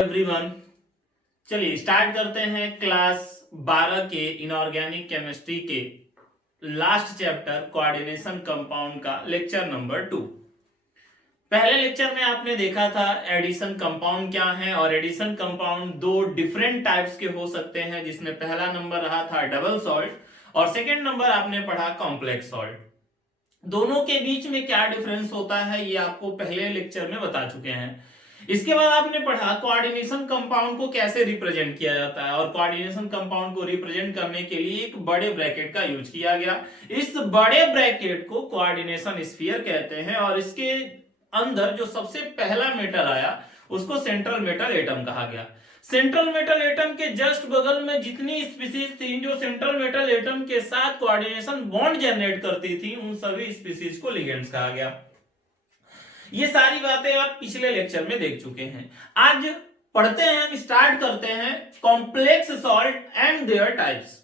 Everyone, चलिए start करते हैं क्लास 12 के इनऑर्गेनिक केमिस्ट्री के लास्ट चैप्टर कोऑर्डिनेशन कंपाउंड का लेक्चर नंबर 2। पहले लेक्चर में आपने देखा था एडिशन कंपाउंड क्या है और एडिशन कंपाउंड दो डिफरेंट टाइप्स के हो सकते हैं, जिसमें पहला नंबर रहा था डबल सॉल्ट और सेकेंड नंबर आपने पढ़ा कॉम्प्लेक्स सॉल्ट। दोनों के बीच में क्या डिफरेंस होता है ये आपको पहले लेक्चर में बता चुके हैं। इसके बाद आपने पढ़ा कोऑर्डिनेशन कंपाउंड को कैसे रिप्रेजेंट किया जाता है और कोऑर्डिनेशन कंपाउंड को रिप्रेजेंट करने के लिए एक बड़े ब्रैकेट का यूज किया गया। इस बड़े ब्रैकेट को कोऑर्डिनेशन स्फीयर कहते हैं और इसके अंदर जो सबसे पहला मेटल आया उसको सेंट्रल मेटल एटम कहा गया। सेंट्रल मेटल एटम के जस्ट बगल में जितनी स्पीसीज थी जो सेंट्रल मेटल एटम के साथ कोऑर्डिनेशन बॉन्ड जनरेट करती थी, उन सभी स्पीसीज को लिगेंड्स कहा गया। ये सारी बातें आप पिछले लेक्चर में देख चुके हैं। आज पढ़ते हैं, हम स्टार्ट करते हैं complex salt and there types.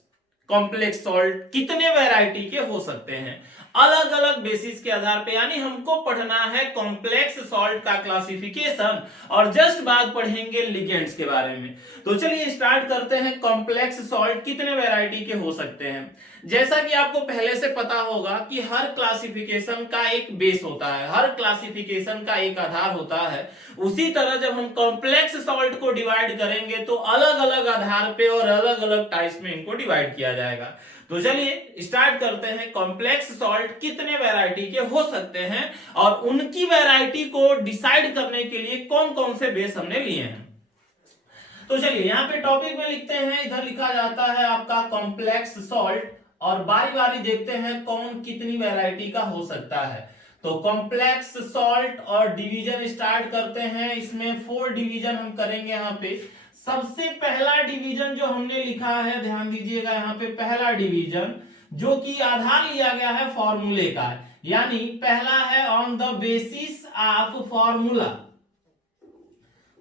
Complex salt कितने वैरायटी के हो सकते हैं अलग अलग बेसिस के आधार पे, यानी हमको पढ़ना है कॉम्प्लेक्स सॉल्ट का क्लासिफिकेशन और जस्ट बाद पढ़ेंगे लिगेंड्स के बारे में। तो चलिए स्टार्ट करते हैं। कॉम्प्लेक्स सॉल्ट कितने वैरायटी के हो सकते हैं? जैसा कि आपको पहले से पता होगा कि हर क्लासिफिकेशन का एक बेस होता है, हर क्लासिफिकेशन का एक आधार होता है। उसी तरह जब हम कॉम्प्लेक्स सॉल्ट को डिवाइड करेंगे तो अलग अलग आधार पे और अलग अलग टाइप्स में इनको डिवाइड किया जाएगा। तो चलिए स्टार्ट करते हैं। कॉम्प्लेक्स सॉल्ट कितने वैरायटी के हो सकते हैं और उनकी वैरायटी को डिसाइड करने के लिए कौन कौन से बेस हमने लिए हैं। तो चलिए यहाँ पे टॉपिक में लिखते हैं, इधर लिखा जाता है आपका कॉम्प्लेक्स सॉल्ट और बारी बारी देखते हैं कौन कितनी वैरायटी का हो सकता है। तो कॉम्प्लेक्स सॉल्ट और डिवीजन स्टार्ट करते हैं। इसमें 4 डिवीजन हम करेंगे। यहाँ पे सबसे पहला डिवीजन जो हमने लिखा है, ध्यान दीजिएगा, यहाँ पे पहला डिवीजन जो कि आधार लिया गया है फॉर्मूले का, यानी पहला है on the basis of formula.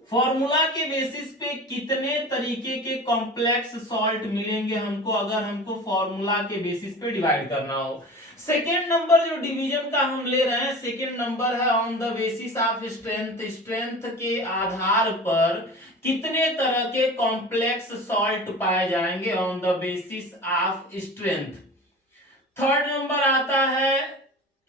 Formula के बेसिस पे कितने तरीके के कॉम्प्लेक्स सॉल्ट मिलेंगे हमको अगर हमको फॉर्मूला के बेसिस पे डिवाइड करना हो। सेकेंड नंबर जो डिवीजन का हम ले रहे हैं, सेकेंड नंबर है on the basis of strength. Strength के आधार पर कितने तरह के कॉम्प्लेक्स सॉल्ट पाए जाएंगे on the basis of strength. Third number आता है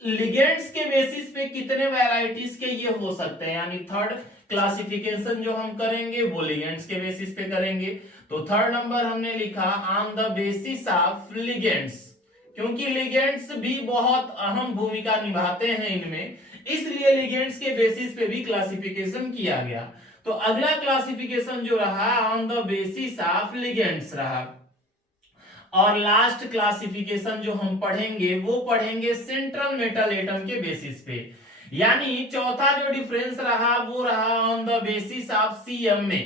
लिगेंड्स के बेसिस पे कितने वैरायटीज के ये हो सकते हैं, यानी थर्ड क्लासिफिकेशन जो हम करेंगे वो लिगेंड्स के बेसिस पे करेंगे। तो थर्ड नंबर हमने लिखा on the basis of ligands, क्योंकि लिगेंड्स भी बहुत अहम भूमिका निभाते हैं इनमें, इसलिए लिगेंड्स के बेसिस पे भी क्लासिफिकेशन किया गया। तो अगला क्लासिफिकेशन जो रहा on the basis of ligands रहा। और लास्ट क्लासिफिकेशन जो हम पढ़ेंगे वो पढ़ेंगे सेंट्रल मेटल एटम के बेसिस पे, यानी चौथा जो डिफरेंस रहा वो रहा on the basis of CMA.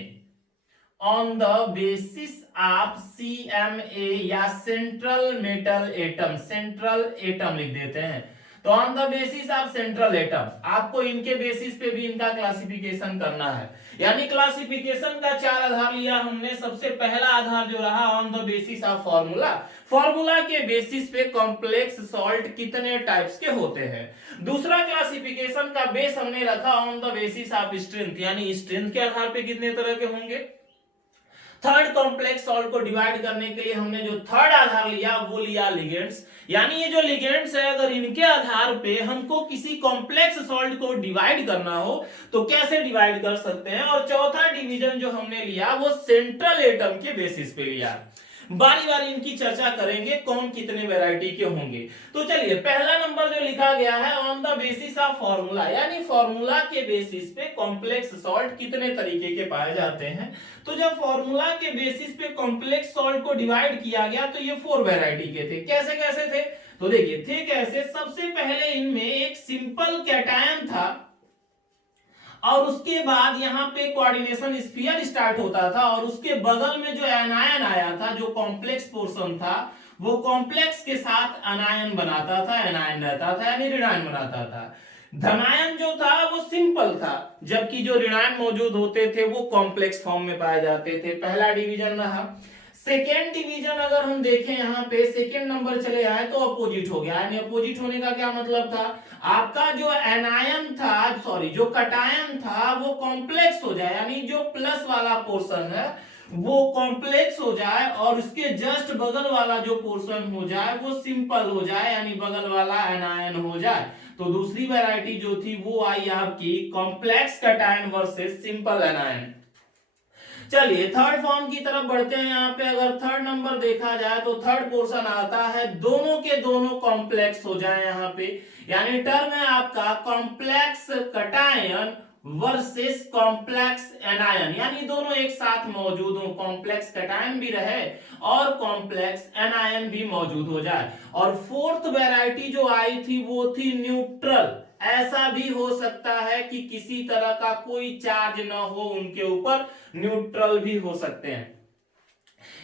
On the basis of CMA या central metal atom, central atom लिख देते हैं। तो on the basis of central atom आपको इनके बेसिस पे भी इनका क्लासिफिकेशन करना है, यानी क्लासिफिकेशन का 4 आधार लिया हमने। सबसे पहला आधार जो रहा on the basis of formula, formula के बेसिस पे कॉम्प्लेक्स सॉल्ट कितने टाइप्स के होते हैं। दूसरा क्लासिफिकेशन का बेस हमने रखा on the basis of strength, यानी स्ट्रेंथ के आधार पे कितने तरह के होंगे। थर्ड कॉम्प्लेक्स सॉल्ट को डिवाइड करने के लिए हमने जो थर्ड आधार लिया वो लिया लिगेंड्स, यानी ये जो लिगेंड्स है अगर इनके आधार पे हमको किसी कॉम्प्लेक्स सॉल्ट को डिवाइड करना हो तो कैसे डिवाइड कर सकते हैं। और चौथा डिवीजन जो हमने लिया वो सेंट्रल एटम के बेसिस पे लिया। बारी बारी इनकी चर्चा करेंगे कौन कितने वैरायटी के होंगे। तो चलिए पहला नंबर जो लिखा गया है on the basis of formula, यानी फॉर्मूला के बेसिस पे कॉम्प्लेक्स सॉल्ट कितने तरीके के पाए जाते हैं। तो जब फॉर्मूला के बेसिस पे कॉम्प्लेक्स सॉल्ट को डिवाइड किया गया तो ये 4 वैरायटी के थे। कैसे कैसे थे तो देखिए थे कैसे। सबसे पहले इनमें एक सिंपल कैटायन था और उसके बाद यहाँ पे कोऑर्डिनेशन स्फीयर स्टार्ट होता था और उसके बगल में जो एनायन आया था, जो कॉम्प्लेक्स पोर्शन था, वो कॉम्प्लेक्स के साथ अनायन बनाता था, एनायन रहता था यानी ऋणायन बनाता था। धनायन जो था वो सिंपल था, जबकि जो ऋणायन मौजूद होते थे वो कॉम्प्लेक्स फॉर्म में पाए जाते थे। पहला डिवीजन रहा। सेकेंड डिवीजन अगर हम देखें यहाँ पे सेकेंड नंबर चले आए तो अपोजिट हो गया, यानी अपोजिट होने का क्या मतलब था, आपका जो एनायन था, सॉरी जो कटायन था वो कॉम्प्लेक्स हो जाए, यानी जो प्लस वाला पोर्शन है वो कॉम्प्लेक्स हो जाए और उसके जस्ट बगल वाला जो पोर्शन हो जाए वो सिंपल हो जाए, यानी बगल वाला एनायन हो जाए। तो दूसरी वैरायटी जो थी वो आई आपकी complex cation versus simple anion. चलिए थर्ड फॉर्म की तरफ बढ़ते हैं। यहाँ पे अगर थर्ड नंबर देखा जाए तो थर्ड पोर्शन आता है दोनों के दोनों कॉम्प्लेक्स हो जाए यहाँ पे, यानी टर्म है आपका complex cation versus complex anion, यानी दोनों एक साथ मौजूद हो, कॉम्प्लेक्स कटायन भी रहे और कॉम्प्लेक्स एनायन भी मौजूद हो जाए। और फोर्थ वैरायटी जो आई थी वो थी न्यूट्रल। ऐसा भी हो सकता है कि किसी तरह का कोई चार्ज ना हो उनके ऊपर, न्यूट्रल भी हो सकते हैं।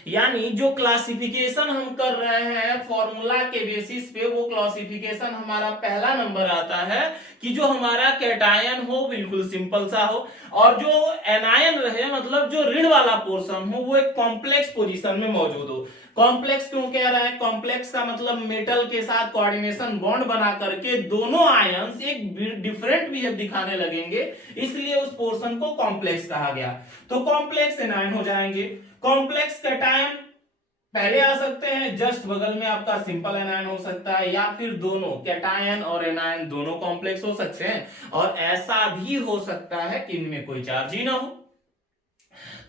यानी जो क्लासिफिकेशन हम कर रहे हैं फॉर्मूला के बेसिस पे, वो क्लासिफिकेशन हमारा पहला नंबर आता है कि जो हमारा कैटायन हो बिल्कुल सिंपल सा हो और जो एनायन रहे मतलब जो ऋण वाला पोर्शन हो वो एक कॉम्प्लेक्स पोजीशन में मौजूद हो। कॉम्प्लेक्स क्यों कह रहा है, कॉम्प्लेक्स का मतलब मेटल के साथ कोऑर्डिनेशन बॉन्ड बना करके दोनों आयंस एक डिफरेंट बिहेव दिखाने लगेंगे, इसलिए उस पोर्शन को कॉम्प्लेक्स कहा गया। तो कॉम्प्लेक्स एनायन हो जाएंगे। कॉम्प्लेक्स कैटायन पहले आ सकते हैं, जस्ट बगल में आपका सिंपल एनायन हो सकता है, या फिर दोनों कैटायन और एनायन दोनों कॉम्प्लेक्स हो सकते हैं, और ऐसा भी हो सकता है कि इनमें कोई चार्ज ही ना हो।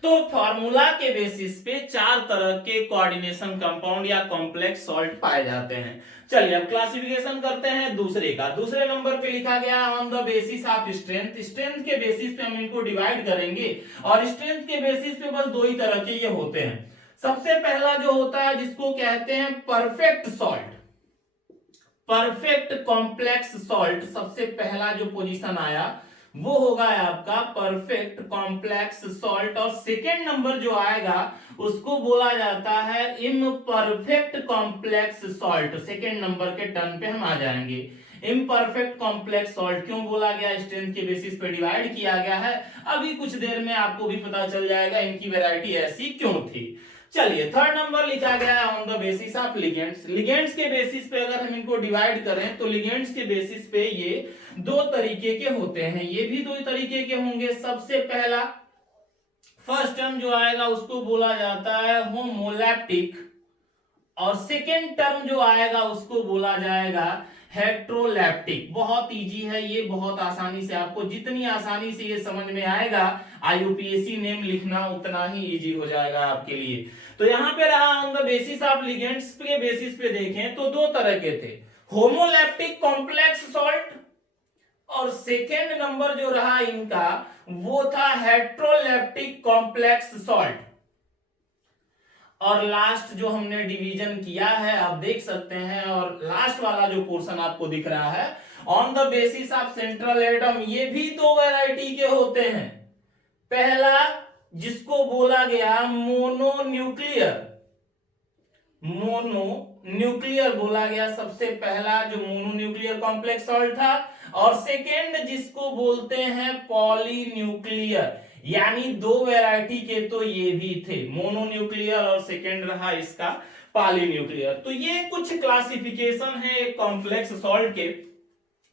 तो फार्मूला के बेसिस पे चार तरह के कोऑर्डिनेशन कंपाउंड या कॉम्प्लेक्स सॉल्ट पाए जाते हैं। चलिए अब क्लासिफिकेशन करते हैं दूसरे का। दूसरे नंबर पे लिखा गया on the basis of strength. Strength के बेसिस पे हम इनको डिवाइड करेंगे और स्ट्रेंथ के बेसिस पे बस दो ही तरह के ये होते हैं। सबसे पहला जो होता है जिसको कहते हैं perfect salt, perfect complex salt, सबसे पहला जो पोजीशन आया वो होगा आपका परफेक्ट कॉम्प्लेक्स सॉल्ट। और सेकेंड नंबर जो आएगा उसको बोला जाता है imperfect complex salt. Second number के टर्न पे हम आ जाएंगे। इम्परफेक्ट कॉम्प्लेक्स सॉल्ट क्यों बोला गया, स्ट्रेंथ के बेसिस पे डिवाइड किया गया है, अभी कुछ देर में आपको भी पता चल जाएगा इनकी वैरायटी ऐसी क्यों थी। चलिए थर्ड नंबर लिखा गया on the basis of ligands. Ligands के बेसिस पे अगर हम इनको डिवाइड करें तो लिगेंड्स के बेसिस पे ये दो तरीके के होते हैं, ये भी दो तरीके के होंगे। सबसे पहला फर्स्ट टर्म जो आएगा उसको बोला जाता है होमोलैप्टिक, और सेकेंड टर्म जो आएगा उसको बोला जाएगा हेट्रोलैप्टिक। बहुत इजी है ये, बहुत आसानी से आपको, जितनी आसानी से ये समझ में आएगा आईयूपीएसी नेम लिखना उतना ही इजी हो जाएगा आपके लिए। तो यहां पे रहा on the basis of ligands के बेसिस पे देखें तो दो तरह के थे, होमोलैप्टिक कॉम्प्लेक्स सॉल्ट, और सेकेंड नंबर जो रहा इनका वो था हेट्रोलैप्टिक कॉम्प्लेक्स सॉल्ट। और लास्ट जो हमने डिवीजन किया है आप देख सकते हैं, और लास्ट वाला जो पोर्शन आपको दिख रहा है on the basis of central atom, ये भी दो वैरायटी के होते हैं। पहला जिसको बोला गया मोनोन्यूक्लियर, मोनोन्यूक्लियर बोला गया, सबसे पहला जो मोनोन्यूक्लियर कॉम्प्लेक्स सॉल्ट था, और सेकेंड जिसको बोलते हैं पॉलीन्यूक्लियर, यानी दो वैरायटी के तो ये भी थे, मोनोन्यूक्लियर और सेकेंड रहा इसका पॉलीन्यूक्लियर। तो ये कुछ क्लासिफिकेशन है एक कॉम्प्लेक्स सॉल्ट के,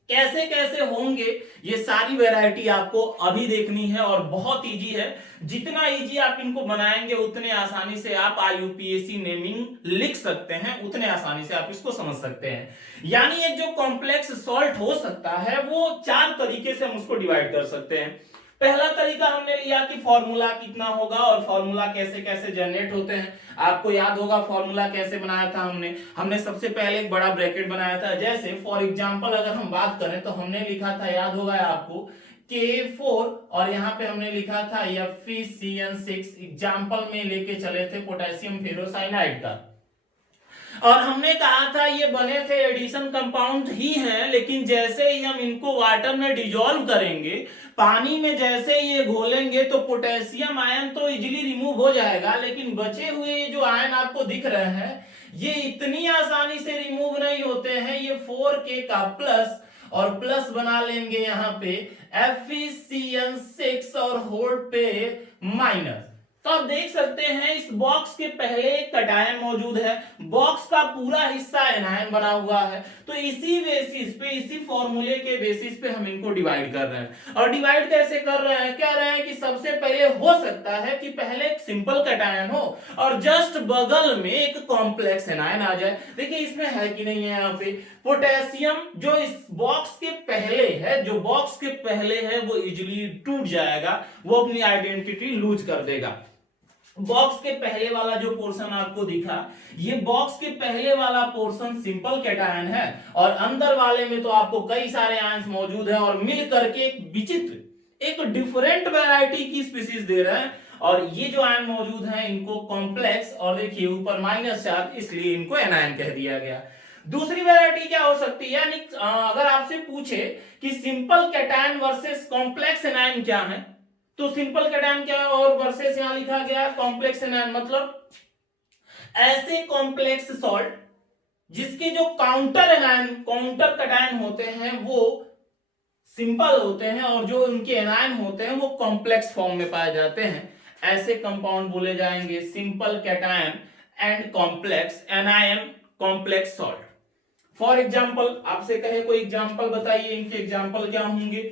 कैसे कैसे होंगे ये सारी वैरायटी आपको अभी देखनी है, और बहुत इजी है। जितना इजी आप इनको बनाएंगे उतने आसानी से आप आईयूपीएसी नेमिंग लिख सकते हैं, उतने आसानी से आप इसको समझ सकते हैं। यानी एक जो कॉम्प्लेक्स सॉल्ट हो सकता है वो चार तरीके से हम उसको डिवाइड कर सकते हैं। पहला तरीका हमने लिया कि फॉर्मूला कितना होगा और फॉर्मूला कैसे कैसे जनरेट होते हैं। आपको याद होगा फॉर्मूला कैसे बनाया था हमने सबसे पहले एक बड़ा ब्रैकेट बनाया था। जैसे फॉर एग्जांपल अगर हम बात करें तो हमने लिखा था, याद होगा आपको, K4 और यहाँ पे हमने लिखा था FeCN6, एग्जांपल में लेके चले थे पोटेशियम फेरोसाइनाइड का, और हमने कहा था ये बने थे एडिशन कंपाउंड ही हैं, लेकिन जैसे ही हम इनको वाटर में डिजोल्व करेंगे, पानी में जैसे ये घोलेंगे तो पोटेशियम आयन तो इजीली रिमूव हो जाएगा, लेकिन बचे हुए ये जो आयन आपको दिख रहे हैं ये इतनी आसानी से रिमूव नहीं होते हैं। ये 4K का प्लस और प्लस बना लेंगे यहाँ पे FeCN6 और होल्ड पे माइनस। तो आप देख सकते हैं इस बॉक्स के पहले एक कैटायन मौजूद है, बॉक्स का पूरा हिस्सा एनायन बना हुआ है। तो इसी बेसिस पे, इसी फॉर्मूले के बेसिस पे हम इनको डिवाइड कर रहे हैं। और डिवाइड कैसे कर रहे हैं, कह रहे हैं कि सबसे पहले हो सकता है कि पहले एक सिंपल कैटायन हो और जस्ट बगल में एक कॉम्प्लेक्स एनायन आ जाए। देखिए इसमें है कि नहीं है, यहाँ पे पोटेशियम जो इस बॉक्स के पहले है, जो बॉक्स के पहले है वो इजीली टूट जाएगा, वो अपनी आइडेंटिटी लूज कर देगा। बॉक्स के पहले वाला जो पोर्शन आपको दिखा, ये बॉक्स के पहले वाला पोर्शन सिंपल कैटायन है और अंदर वाले में तो आपको कई सारे आयंस मौजूद हैं और मिल करके एक विचित्र, एक डिफरेंट वैरायटी की स्पीशीज दे रहे हैं। और ये जो आयन मौजूद हैं इनको कॉम्प्लेक्स, और देखिए ऊपर माइनस चार्ज, इसलिए इनको एनायन कह दिया गया। दूसरी वैरायटी क्या हो सकती है, यानी अगर आपसे पूछे कि simple cation versus complex anion क्या है, तो सिंपल कैटायन क्या है और वर्सेस यहां लिखा गया कॉम्प्लेक्स एनायन, मतलब ऐसे कॉम्प्लेक्स सॉल्ट जिसके जो काउंटर एनायन, काउंटर कैटायन होते हैं वो सिंपल होते हैं और जो उनके एनायन होते हैं वो कॉम्प्लेक्स फॉर्म में पाए जाते हैं। ऐसे कंपाउंड बोले जाएंगे simple cation and complex anion complex salt. For example आपसे कहे कोई एग्जाम्पल बताइए, इनके एग्जाम्पल क्या होंगे।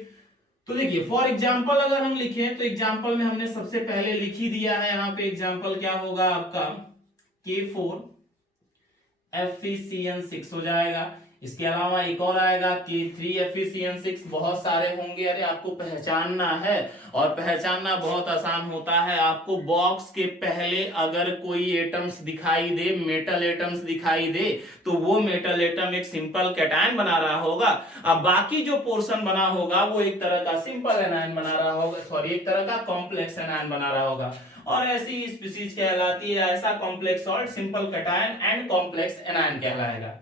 तो देखिए फॉर एग्जाम्पल अगर हम लिखें तो एग्जाम्पल में हमने सबसे पहले लिख ही दिया है, यहाँ पे एग्जाम्पल क्या होगा आपका K4 FeCN6 हो जाएगा। इसके अलावा एक और आएगा K3 FeCN6, बहुत सारे होंगे। अरे आपको पहचानना है और पहचानना बहुत आसान होता है। आपको बॉक्स के पहले अगर कोई एटम्स दिखाई दे, मेटल एटम्स दिखाई दे, तो वो मेटल एटम एक सिंपल कैटायन बना रहा होगा। अब बाकी जो पोर्शन बना होगा वो एक तरह का सिंपल एनायन बना रहा होगा, सॉरी एक तरह का कॉम्प्लेक्स एनायन बना रहा होगा। और ऐसी स्पीशीज कहलाती है, ऐसा complex salt simple cation and complex anion कहलाएगा।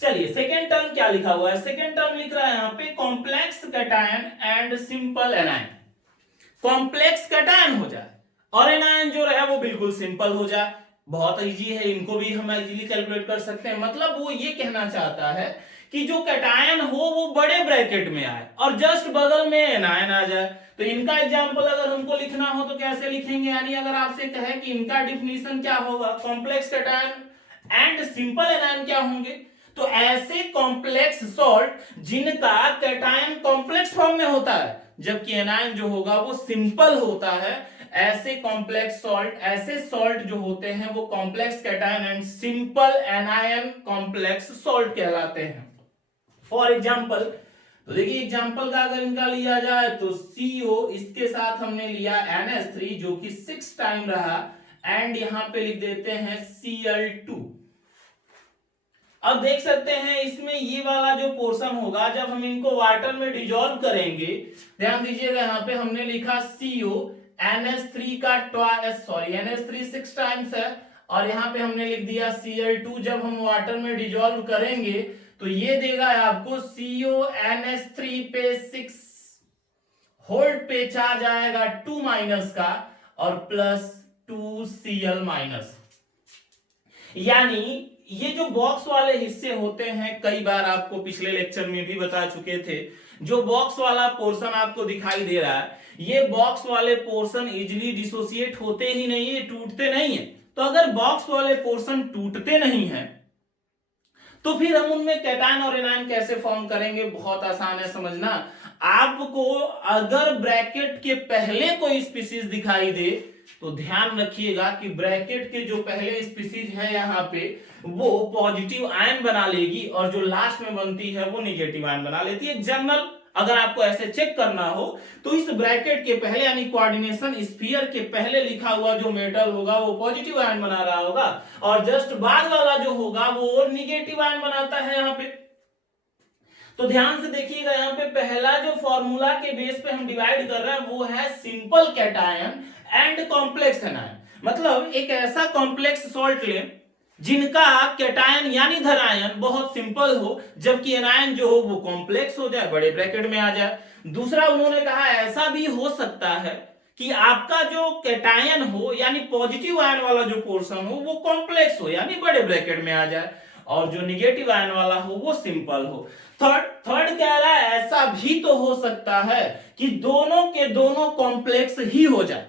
चलिए सेकेंड टर्म क्या लिखा हुआ है, सेकेंड टर्म लिख रहा है यहाँ पे complex cation and simple anion. Complex cation हो जाए और एनायन जो रहे वो बिल्कुल सिंपल हो जाए। बहुत इजी है, इनको भी हम इजीली कैलकुलेट कर सकते हैं। मतलब वो ये कहना चाहता है कि जो कैटायन हो वो बड़े ब्रैकेट में आए और जस्ट बगल में एनायन आ जाए। तो इनका एग्जांपल अगर हमको लिखना हो तो कैसे लिखेंगे, यानी अगर आपसे कहे कि इनका डिफिनीशन क्या होगा, complex cation and simple anion क्या होंगे, तो ऐसे कॉम्प्लेक्स सॉल्ट जिनका कैटायन कॉम्प्लेक्स फॉर्म में होता है जबकि एनायन जो होगा वो सिंपल होता है, ऐसे कॉम्प्लेक्स सॉल्ट, ऐसे सॉल्ट जो होते हैं वो complex cation and simple anion complex salt कहलाते हैं। फॉर एग्जांपल, तो देखिए एग्जांपल का अगर इनका लिया जाए तो CO, इसके साथ हमने लिया NH3 जो कि 6 टाइम रहा, एंड यहां पे लिख देते हैं Cl2। अब देख सकते हैं इसमें ये वाला जो पोर्शन होगा जब हम इनको वाटर में डिजोल्व करेंगे, ध्यान दीजिएगा यहाँ पे हमने लिखा CO, NH3 का NH3 6 टाइम्स है और यहाँ पे हमने लिख दिया Cl2। जब हम वाटर में डिजोल्व करेंगे तो ये देगा आपको CO NH3 पे 6 होल्ड पे चार्ज आएगा 2 माइनस का और प्लस 2Cl माइनस। यानी ये जो बॉक्स वाले हिस्से होते हैं, कई बार आपको पिछले लेक्चर में भी बता चुके थे, जो बॉक्स वाला पोर्शन आपको दिखाई दे रहा है, ये बॉक्स वाले पोर्शन इजीली डिसोसिएट होते ही नहीं है, टूटते नहीं है। तो अगर बॉक्स वाले पोर्शन टूटते नहीं है तो फिर हम उनमें कैटायन और एनायन कैसे फॉर्म करेंगे, बहुत आसान है समझना। आपको अगर ब्रैकेट के पहले कोई स्पीशीज दिखाई दे तो ध्यान रखिएगा कि ब्रैकेट के जो पहले स्पीशीज है यहाँ पे वो पॉजिटिव आयन बना लेगी और जो लास्ट में बनती है वो निगेटिव आयन बना लेती है। जनरल अगर आपको ऐसे चेक करना हो तो इस ब्रैकेट के पहले यानी कोऑर्डिनेशन स्फीयर के पहले लिखा हुआ जो मेटल होगा वो पॉजिटिव आयन बना रहा होगा और जस्ट बाद वाला जो होगा वो निगेटिव आयन बनाता है यहाँ पे। तो ध्यान से देखिएगा, यहाँ पे पहला जो फॉर्मूला के बेस पे हम डिवाइड कर रहे हैं वो है simple cation and complex anion. मतलब एक ऐसा कॉम्प्लेक्स सॉल्ट लें जिनका कैटायन यानी धरायन बहुत सिंपल हो जबकि एनायन जो हो वो कॉम्प्लेक्स हो जाए, बड़े ब्रैकेट में आ जाए। दूसरा उन्होंने कहा ऐसा भी हो सकता है कि आपका जो कैटायन हो यानी पॉजिटिव आयन वाला जो पोर्शन हो वो कॉम्प्लेक्स हो यानी बड़े ब्रैकेट में आ जाए और जो निगेटिव आयन वाला हो वो सिंपल हो। थर्ड कह रहा है ऐसा भी तो हो सकता है कि दोनों के दोनों कॉम्प्लेक्स ही हो जाए।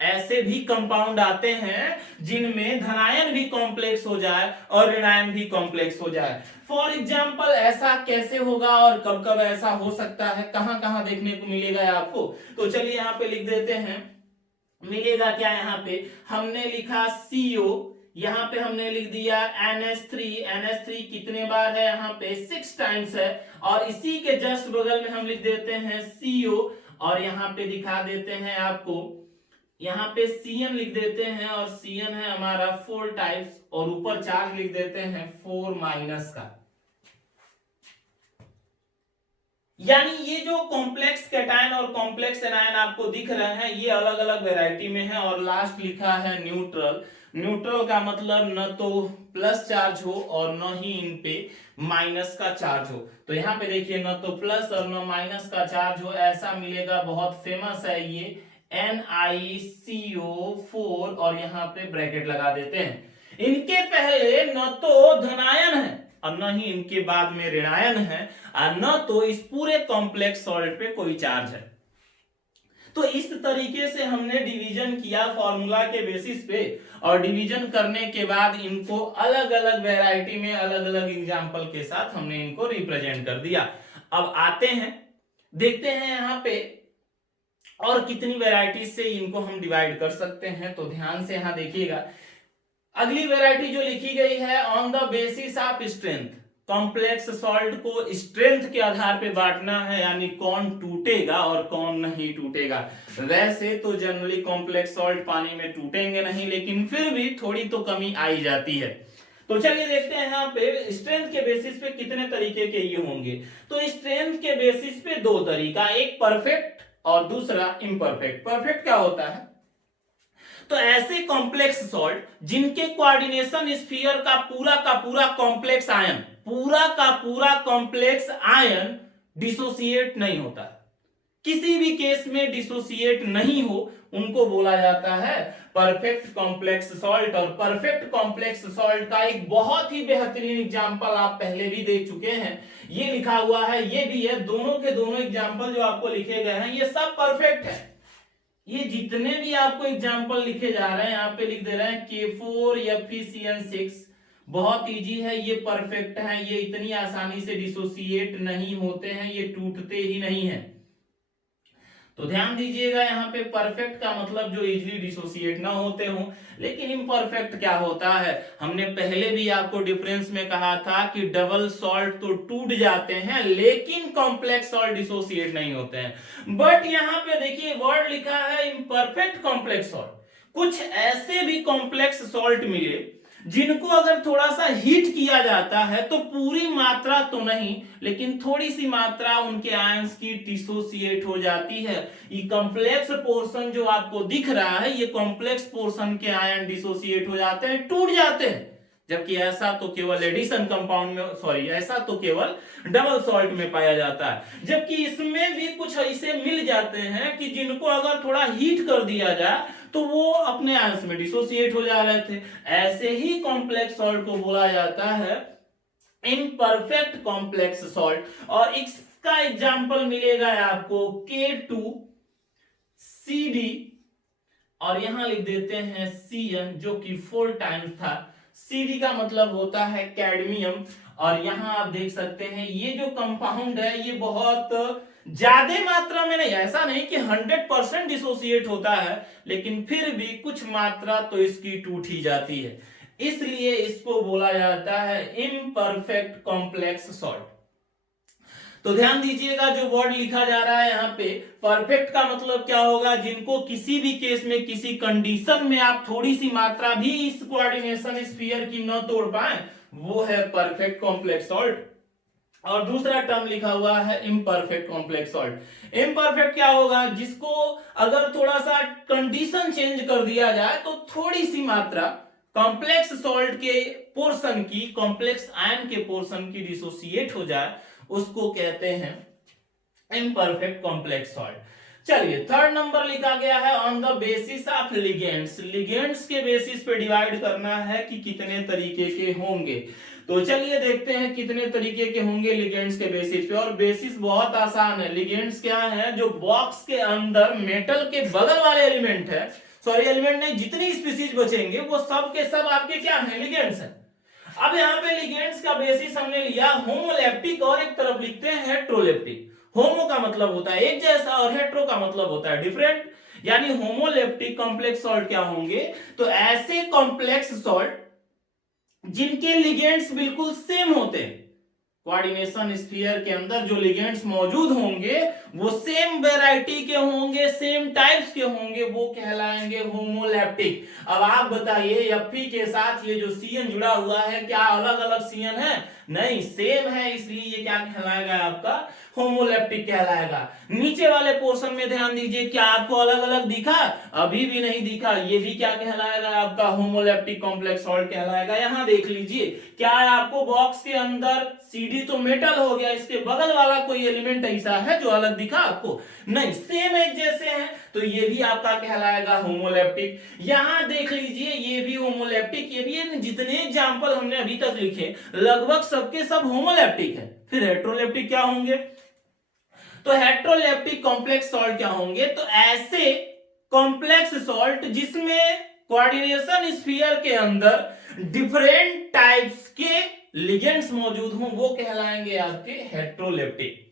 ऐसे भी कंपाउंड आते हैं जिनमें धनायन भी कॉम्प्लेक्स हो जाए और ऋणायन भी कॉम्प्लेक्स हो जाए। फॉर एग्जाम्पल ऐसा कैसे होगा और कब कब ऐसा हो सकता है, कहां कहां देखने को मिलेगा आपको, तो चलिए यहां पे लिख देते हैं। मिलेगा क्या, यहाँ पे हमने लिखा CO, यहाँ पे हमने लिख दिया NH3। NH3 कितने बार है, यहाँ पे 6 टाइम्स है। और इसी के जस्ट बगल में हम लिख देते हैं CO, और यहाँ पे दिखा देते हैं आपको, यहाँ पे CN लिख देते हैं, और CN है हमारा 4 टाइप्स, और ऊपर चार्ज लिख देते हैं 4 माइनस का। यानी ये जो कॉम्प्लेक्स कैटायन और कॉम्प्लेक्स एनायन आपको दिख रहे हैं ये अलग अलग वैरायटी में है। और लास्ट लिखा है न्यूट्रल। न्यूट्रल का मतलब न तो प्लस चार्ज हो और न ही इन पे माइनस का चार्ज हो। तो यहाँ पे देखिए न तो प्लस और न माइनस का चार्ज हो, ऐसा मिलेगा। बहुत फेमस है ये NiCO4, और यहाँ पे ब्रैकेट लगा देते हैं। इनके पहले न तो धनायन है और न ही इनके बाद में ऋणायन है, और न तो इस पूरे कॉम्प्लेक्स सॉल्ट पे कोई चार्ज है। तो इस तरीके से हमने डिवीजन किया फॉर्मूला के बेसिस पे, और डिवीजन करने के बाद इनको अलग अलग वैरायटी में अलग अलग एग्जाम्पल के साथ हमने इनको रिप्रेजेंट कर दिया। अब आते हैं, देखते हैं यहाँ पे और कितनी वैरायटी से इनको हम डिवाइड कर सकते हैं। तो ध्यान से यहाँ देखिएगा, अगली वैरायटी जो लिखी गई है on the basis of strength. Complex salt को स्ट्रेंथ के आधार पे बांटना है, यानी कौन टूटेगा और कौन नहीं टूटेगा। वैसे तो जनरली कॉम्प्लेक्स सॉल्ट पानी में टूटेंगे नहीं, लेकिन फिर भी थोड़ी तो कमी आई जाती है। तो चलिए देखते हैं यहाँ पे स्ट्रेंथ के बेसिस पे कितने तरीके के ये होंगे। तो स्ट्रेंथ के बेसिस पे दो तरीका, एक परफेक्ट और दूसरा इम्परफेक्ट। परफेक्ट क्या होता है, तो ऐसे कॉम्प्लेक्स सॉल्ट जिनके कोऑर्डिनेशन स्फीयर का पूरा कॉम्प्लेक्स आयन, पूरा का पूरा कॉम्प्लेक्स आयन डिसोसिएट नहीं होता, किसी भी केस में डिसोसिएट नहीं हो, उनको बोला जाता है परफेक्ट कॉम्प्लेक्स सॉल्ट। और परफेक्ट कॉम्प्लेक्स सॉल्ट का एक बहुत ही बेहतरीन एग्जांपल आप पहले भी देख चुके हैं, ये लिखा हुआ है, ये भी है। दोनों के दोनों एग्जांपल जो आपको लिखे गए हैं ये सब परफेक्ट है। ये जितने भी आपको एग्जाम्पल लिखे जा रहे हैं यहाँ पे लिख दे रहे हैं K4FeCN6, बहुत इजी है, ये परफेक्ट है, ये इतनी आसानी से डिसोसिएट नहीं होते हैं, ये टूटते ही नहीं है। तो ध्यान दीजिएगा यहाँ पे परफेक्ट का मतलब जो इजीली डिसोसिएट ना होते हो। लेकिन इम्परफेक्ट क्या होता है, हमने पहले भी आपको डिफरेंस में कहा था कि डबल सॉल्ट तो टूट जाते हैं लेकिन कॉम्प्लेक्स सॉल्ट डिसोसिएट नहीं होते हैं। बट यहाँ पे देखिए वर्ड लिखा है इम्परफेक्ट कॉम्प्लेक्स सॉल्ट। कुछ ऐसे भी कॉम्प्लेक्स सॉल्ट मिले जिनको अगर थोड़ा सा हीट किया जाता है तो पूरी मात्रा तो नहीं लेकिन थोड़ी सी मात्रा उनके आयंस की डिसोसिएट हो जाती है। ये कॉम्प्लेक्स पोर्शन जो आपको दिख रहा है, ये कॉम्प्लेक्स पोर्शन के आयन डिसोसिएट हो जाते हैं, टूट जाते हैं। जबकि ऐसा तो केवल एडिशन कंपाउंड में, सॉरी, ऐसा तो केवल डबल सॉल्ट में पाया जाता है। जबकि इसमें भी कुछ ऐसे मिल जाते हैं कि जिनको अगर थोड़ा हीट कर दिया जाए तो वो अपने आयंस में डिसोसिएट हो जा रहे थे। ऐसे ही कॉम्प्लेक्स सॉल्ट को बोला जाता है इम्परफेक्ट कॉम्प्लेक्स सॉल्ट। और इसका एग्जांपल मिलेगा आपको K2CD, और यहां लिख देते हैं CN जो कि 4 टाइम्स था। CD का मतलब होता है कैडमियम, और यहां आप देख सकते हैं ये जो कंपाउंड है ये बहुत ज्यादा मात्रा में नहीं, ऐसा नहीं कि 100% डिसोसिएट होता है, लेकिन फिर भी कुछ मात्रा तो इसकी टूट ही जाती है, इसलिए इसको बोला जाता है इम्परफेक्ट कॉम्प्लेक्स सॉल्ट। तो ध्यान दीजिएगा जो वर्ड लिखा जा रहा है यहाँ पे, परफेक्ट का मतलब क्या होगा, जिनको किसी भी केस में किसी कंडीशन में आप थोड़ी सी मात्रा भी इस कोऑर्डिनेशन स्फीयर की न तोड़ पाए, वो है परफेक्ट कॉम्प्लेक्स सॉल्ट। और दूसरा टर्म लिखा हुआ है इम्परफेक्ट कॉम्प्लेक्स सॉल्ट। इम्परफेक्ट क्या होगा, जिसको अगर थोड़ा सा कंडीशन चेंज कर दिया जाए तो थोड़ी सी मात्रा कॉम्प्लेक्स सॉल्ट के पोर्शन की, कॉम्प्लेक्स आयन के पोर्शन की डिसोसिएट हो जाए, उसको कहते हैं इम्परफेक्ट कॉम्प्लेक्स सॉल्ट। चलिए थर्ड नंबर लिखा गया है on the basis of ligands. Ligands के बेसिस पे डिवाइड करना है कि कितने तरीके के होंगे। तो चलिए देखते हैं कितने तरीके के होंगे लिगेंड्स के बेसिस पे। और बेसिस बहुत आसान है। लिगेंड्स क्या है, जो बॉक्स के अंदर मेटल के बगल वाले एलिमेंट है, सॉरी एलिमेंट नहीं, जितनी स्पीसीज बचेंगे वो सब के सब आपके क्या हैं, लिगेंड्स हैं। अब यहाँ पे लिगेंड्स का बेसिस हमने लिया होमोलेप्टिक और एक तरफ लिखते हैं हेट्रोलेप्टिक। होमो का मतलब होता है एक जैसा और हेट्रो का मतलब होता है डिफरेंट, यानी होमोलेप्टिक कॉम्प्लेक्स सॉल्ट क्या होंगे, तो ऐसे कॉम्प्लेक्स सॉल्ट जिनके लिगेंड्स बिल्कुल सेम होते हैं। कोऑर्डिनेशन स्फीयर के अंदर जो लिगेंड्स मौजूद होंगे वो सेम वैरायटी के होंगे, सेम टाइप्स के होंगे, वो कहलाएंगे होमोलेप्टिक। अब आप बताइए Fe के साथ ये जो CN जुड़ा हुआ है क्या अलग अलग CN है, नहीं सेम है, इसलिए ये क्या कहलाएगा आपका होमोलेप्टिक कहलाएगा। नीचे वाले पोर्शन में ध्यान दीजिए, क्या आपको अलग अलग दिखा, अभी भी नहीं दिखा, ये भी क्या कहलाएगा आपका होमोलेप्टिक कॉम्प्लेक्स सॉल्ट कहलाएगा। यहां देख लीजिए, क्या आपको बॉक्स के अंदर CD तो मेटल हो गया, इसके बगल वाला कोई एलिमेंट ऐसा है जो अलग दिखा आपको, नहीं सेम एक जैसे हैं, तो ये भी आपका कहलाएगा होमोलेप्टिक। यहां देख लीजिए ये भी होमोलेप्टिक, ये भी, जितने एग्जांपल हमने अभी तक लिखे लगभग सबके सब होमोलेप्टिक है। फिर हेट्रोलेप्टिक क्या होंगे, तो हेट्रोलेप्टिक कॉम्प्लेक्स सॉल्ट क्या होंगे, तो ऐसे कॉम्प्लेक्स सॉल्ट जिसमें कोऑर्डिनेशन स्फीयर के अंदर डिफरेंट टाइप्स के लिगेंड्स मौजूद हों, वो कहलाएंगे आपके हेट्रोलेप्टिक।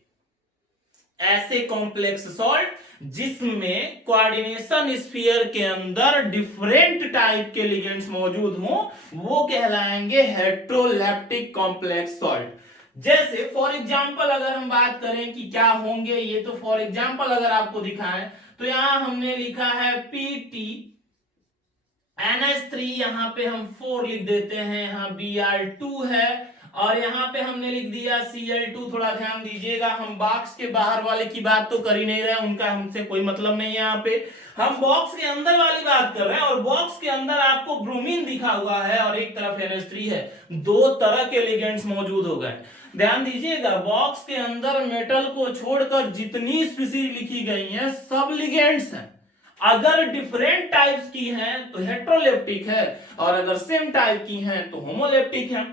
ऐसे कॉम्प्लेक्स सॉल्ट जिसमें कोऑर्डिनेशन स्फीयर के अंदर डिफरेंट टाइप के लिगेंड्स मौजूद हों, वो कहलाएंगे हेट्रोलेप्टिक कॉम्प्लेक्स सॉल्ट। जैसे फॉर एग्जांपल अगर हम बात करें कि क्या होंगे, ये तो फॉर एग्जांपल अगर आपको दिखाएं तो यहां हमने लिखा है PT NH3, यहां पे हम 4 लिख देते हैं, यहां Br2 है, और यहां पे हमने लिख दिया Cl2। थोड़ा ध्यान दीजिएगा, हम बॉक्स के बाहर वाले की बात तो कर ही नहीं रहे, उनका हमसे कोई मतलब नहीं है, यहाँ पे हम बॉक्स के अंदर वाली बात कर रहे हैं। और बॉक्स के अंदर आपको ब्रोमीन दिखा हुआ है और एक तरफ NH3 है, दो तरह के लिगेंड्स मौजूद हो गए। ध्यान दीजिएगा, बॉक्स के अंदर मेटल को छोड़कर जितनी स्पीसीज लिखी गई हैं सब लिगेंड्स हैं। अगर डिफरेंट टाइप्स की हैं तो हेट्रोलेप्टिक है, और अगर सेम टाइप की हैं तो होमोलेप्टिक है।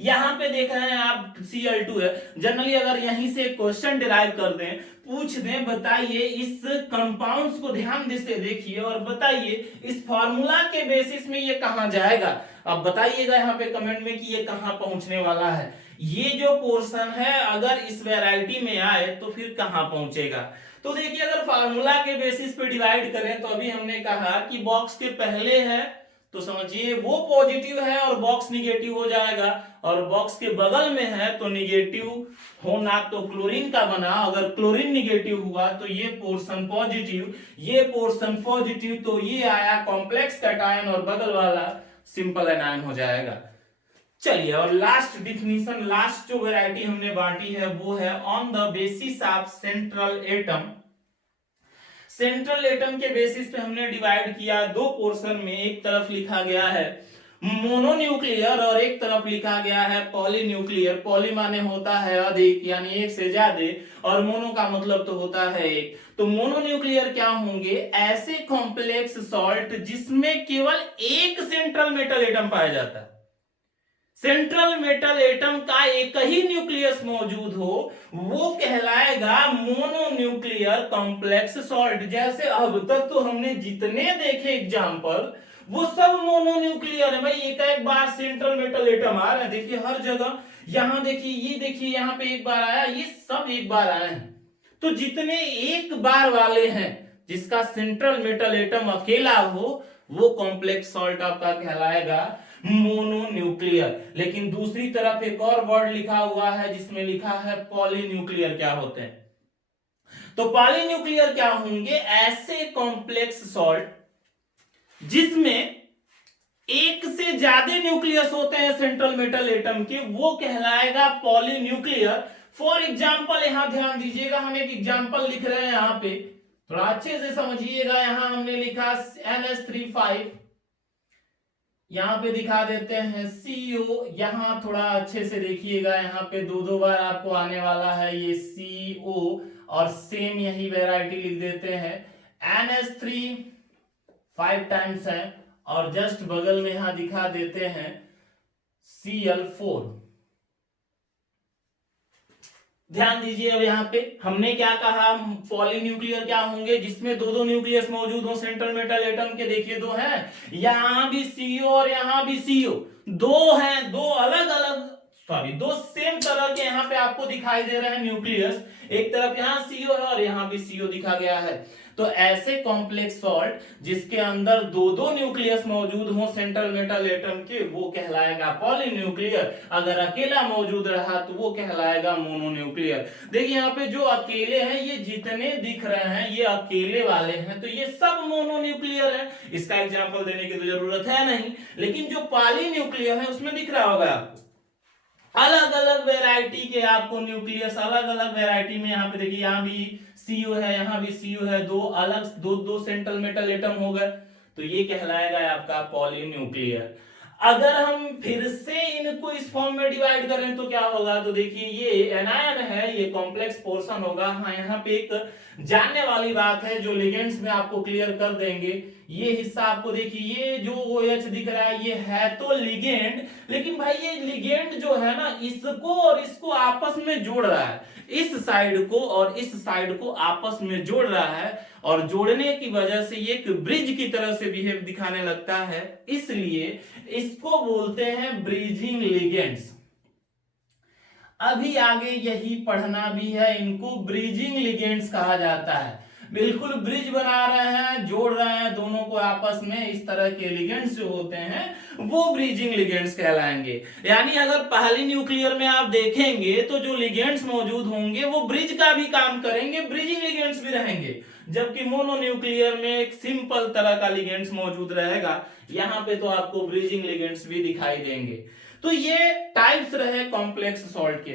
यहां पे देख रहे हैं आप Cl2 है। जनरली अगर यहीं से क्वेश्चन डिराइव कर दें, पूछ दें, बताइए इस कंपाउंड्स को ध्यान से देखिए और बताइए इस फार्मूला के बेसिस में ये कहां जाएगा। अब बताइएगा यहाँ पे कमेंट में कि ये कहां पहुंचने वाला है। ये जो पोर्शन है अगर इस वैरायटी में आए तो फिर कहां पहुंचेगा। तो देखिए, अगर फार्मूला के बेसिस पे डिवाइड करें तो अभी हमने कहा कि बॉक्स के पहले है तो समझिए वो पॉजिटिव है और बॉक्स निगेटिव हो जाएगा, और बॉक्स के बगल में है तो निगेटिव होना तो क्लोरीन का बना, अगर क्लोरीन निगेटिव हुआ तो ये पोर्शन पॉजिटिव, ये पोर्शन पॉजिटिव, तो ये आया कॉम्प्लेक्स कैटायन और बगल वाला सिंपल एनायन हो जाएगा। चलिए, और लास्ट डिफिनीशन, लास्ट जो वैरायटी हमने बांटी है वो है on the basis of central atom. Central atom के बेसिस पे हमने डिवाइड किया दो पोर्शन में, एक तरफ लिखा गया है मोनोन्यूक्लियर और एक तरफ लिखा गया है पॉलीन्यूक्लियर। पॉली माने होता है अधिक, यानी एक से ज्यादा, और मोनो का मतलब तो होता है एक। तो मोनोन्यूक्लियर क्या होंगे, ऐसे कॉम्प्लेक्स सॉल्ट जिसमें केवल एक सेंट्रल मेटल एटम पाया जाता है, सेंट्रल मेटल एटम का एक ही न्यूक्लियस मौजूद हो, वो कहलाएगा मोनोन्यूक्लियर कॉम्प्लेक्स सॉल्ट। जैसे अब तक तो हमने जितने देखे एग्जांपल वो सब मोनोन्यूक्लियर है भाई, एक बार सेंट्रल मेटल एटम आ रहे हैं, देखिए हर जगह, यहां देखिए, ये देखिए यहां पे एक बार आया, ये सब एक बार आए हैं। तो जितने एक बार वाले हैं जिसका सेंट्रल मेटल एटम अकेला हो, वो कॉम्प्लेक्स सॉल्ट आपका कहलाएगा मोनोन्यूक्लियर। लेकिन दूसरी तरफ एक और वर्ड लिखा हुआ है जिसमें लिखा है पॉलीन्यूक्लियर। क्या होते हैं, तो पॉलीन्यूक्लियर क्या होंगे, ऐसे कॉम्प्लेक्स सॉल्ट जिसमें एक से ज्यादा न्यूक्लियस होते हैं सेंट्रल मेटल एटम के, वो कहलाएगा पॉलीन्यूक्लियर। फॉर एग्जांपल, यहां ध्यान दीजिएगा, हम एक एग्जांपल लिख रहे हैं, यहां पे थोड़ा अच्छे से समझिएगा। यहां हमने लिखा NH3 यहां पे दिखा देते हैं CO, यहां थोड़ा अच्छे से देखिएगा, यहां पे दो बार आपको आने वाला है ये CO, और सेम यही वैरायटी लिख देते हैं। NH3 5 टाइम्स है, और जस्ट बगल में यहां दिखा देते हैं Cl4। ध्यान दीजिए, अब यहाँ पे हमने क्या कहा, पॉलीन्यूक्लियर क्या होंगे, जिसमें दो दो न्यूक्लियस मौजूद हो सेंट्रल मेटल एटम के। देखिए दो हैं, यहाँ भी सीओ और यहाँ भी सीओ, दो हैं, दो अलग अलग, सॉरी दो सेम तरह के यहाँ पे आपको दिखाई दे रहे हैं न्यूक्लियस। एक तरफ यहाँ सीओ है और यहाँ भी सीओ दिखा गया है। तो ऐसे कॉम्प्लेक्स सॉल्ट जिसके अंदर दो दो न्यूक्लियस मौजूद हो सेंट्रल मेटल एटम के, वो कहलाएगा पॉलीन्यूक्लियर। अगर अकेला मौजूद रहा तो वो कहलाएगा मोनोन्यूक्लियर। देखिए यहाँ पे जो अकेले हैं, ये जितने दिख रहे हैं ये अकेले वाले हैं, तो ये सब मोनोन्यूक्लियर है। इसका एग्जांपल देने की तो जरूरत है नहीं, लेकिन जो पॉलीन्यूक्लियर है उसमें दिख रहा होगा आपको अलग अलग वेराइटी के, आपको न्यूक्लियस अलग अलग वेराइटी में। यहाँ पे देखिए, यहाँ भी सीयू है, यहाँ भी सीयू है, दो अलग दो दो सेंट्रल मेटल एटम हो गए, तो ये कहलाएगा आपका पॉलीन्यूक्लियर। अगर हम फिर से इनको इस फॉर्म में डिवाइड करें तो क्या होगा, तो देखिए ये एनायन है, ये कॉम्प्लेक्स पोर्शन होगा। हाँ, यहाँ पे एक जानने वाली बात है जो लिगेंड्स में आपको क्लियर कर देंगे। ये हिस्सा आपको देखिए, ये जो OH दिख रहा है ये है तो लिगेंड, लेकिन भाई ये लिगेंड जो है ना, इसको और इसको आपस में जोड़ रहा है, इस साइड को और इस साइड को आपस में जोड़ रहा है, और जोड़ने की वजह से ये एक ब्रिज की तरह से बिहेव दिखाने लगता है, इसलिए इसको बोलते हैं ब्रिजिंग लिगेंड्स। अभी आगे यही पढ़ना भी है, इनको ब्रिजिंग लिगेंड्स कहा जाता है। बिल्कुल ब्रिज बना रहे हैं, जोड़ रहे हैं दोनों को आपस में, इस तरह के लिगेंड्स जो होते हैं वो ब्रिजिंग लिगेंड्स कहलाएंगे। यानी अगर पहली न्यूक्लियर में आप देखेंगे तो जो लिगेंड्स मौजूद होंगे वो ब्रिज का भी काम करेंगे, ब्रिजिंग लिगेंड्स भी रहेंगे, जबकि मोनोन्यूक्लियर में एक सिंपल तरह का लिगेंड्स मौजूद रहेगा। यहाँ पे तो आपको ब्रिजिंग लिगेंड्स भी दिखाई देंगे। तो ये टाइप्स रहे कॉम्प्लेक्स सॉल्ट के,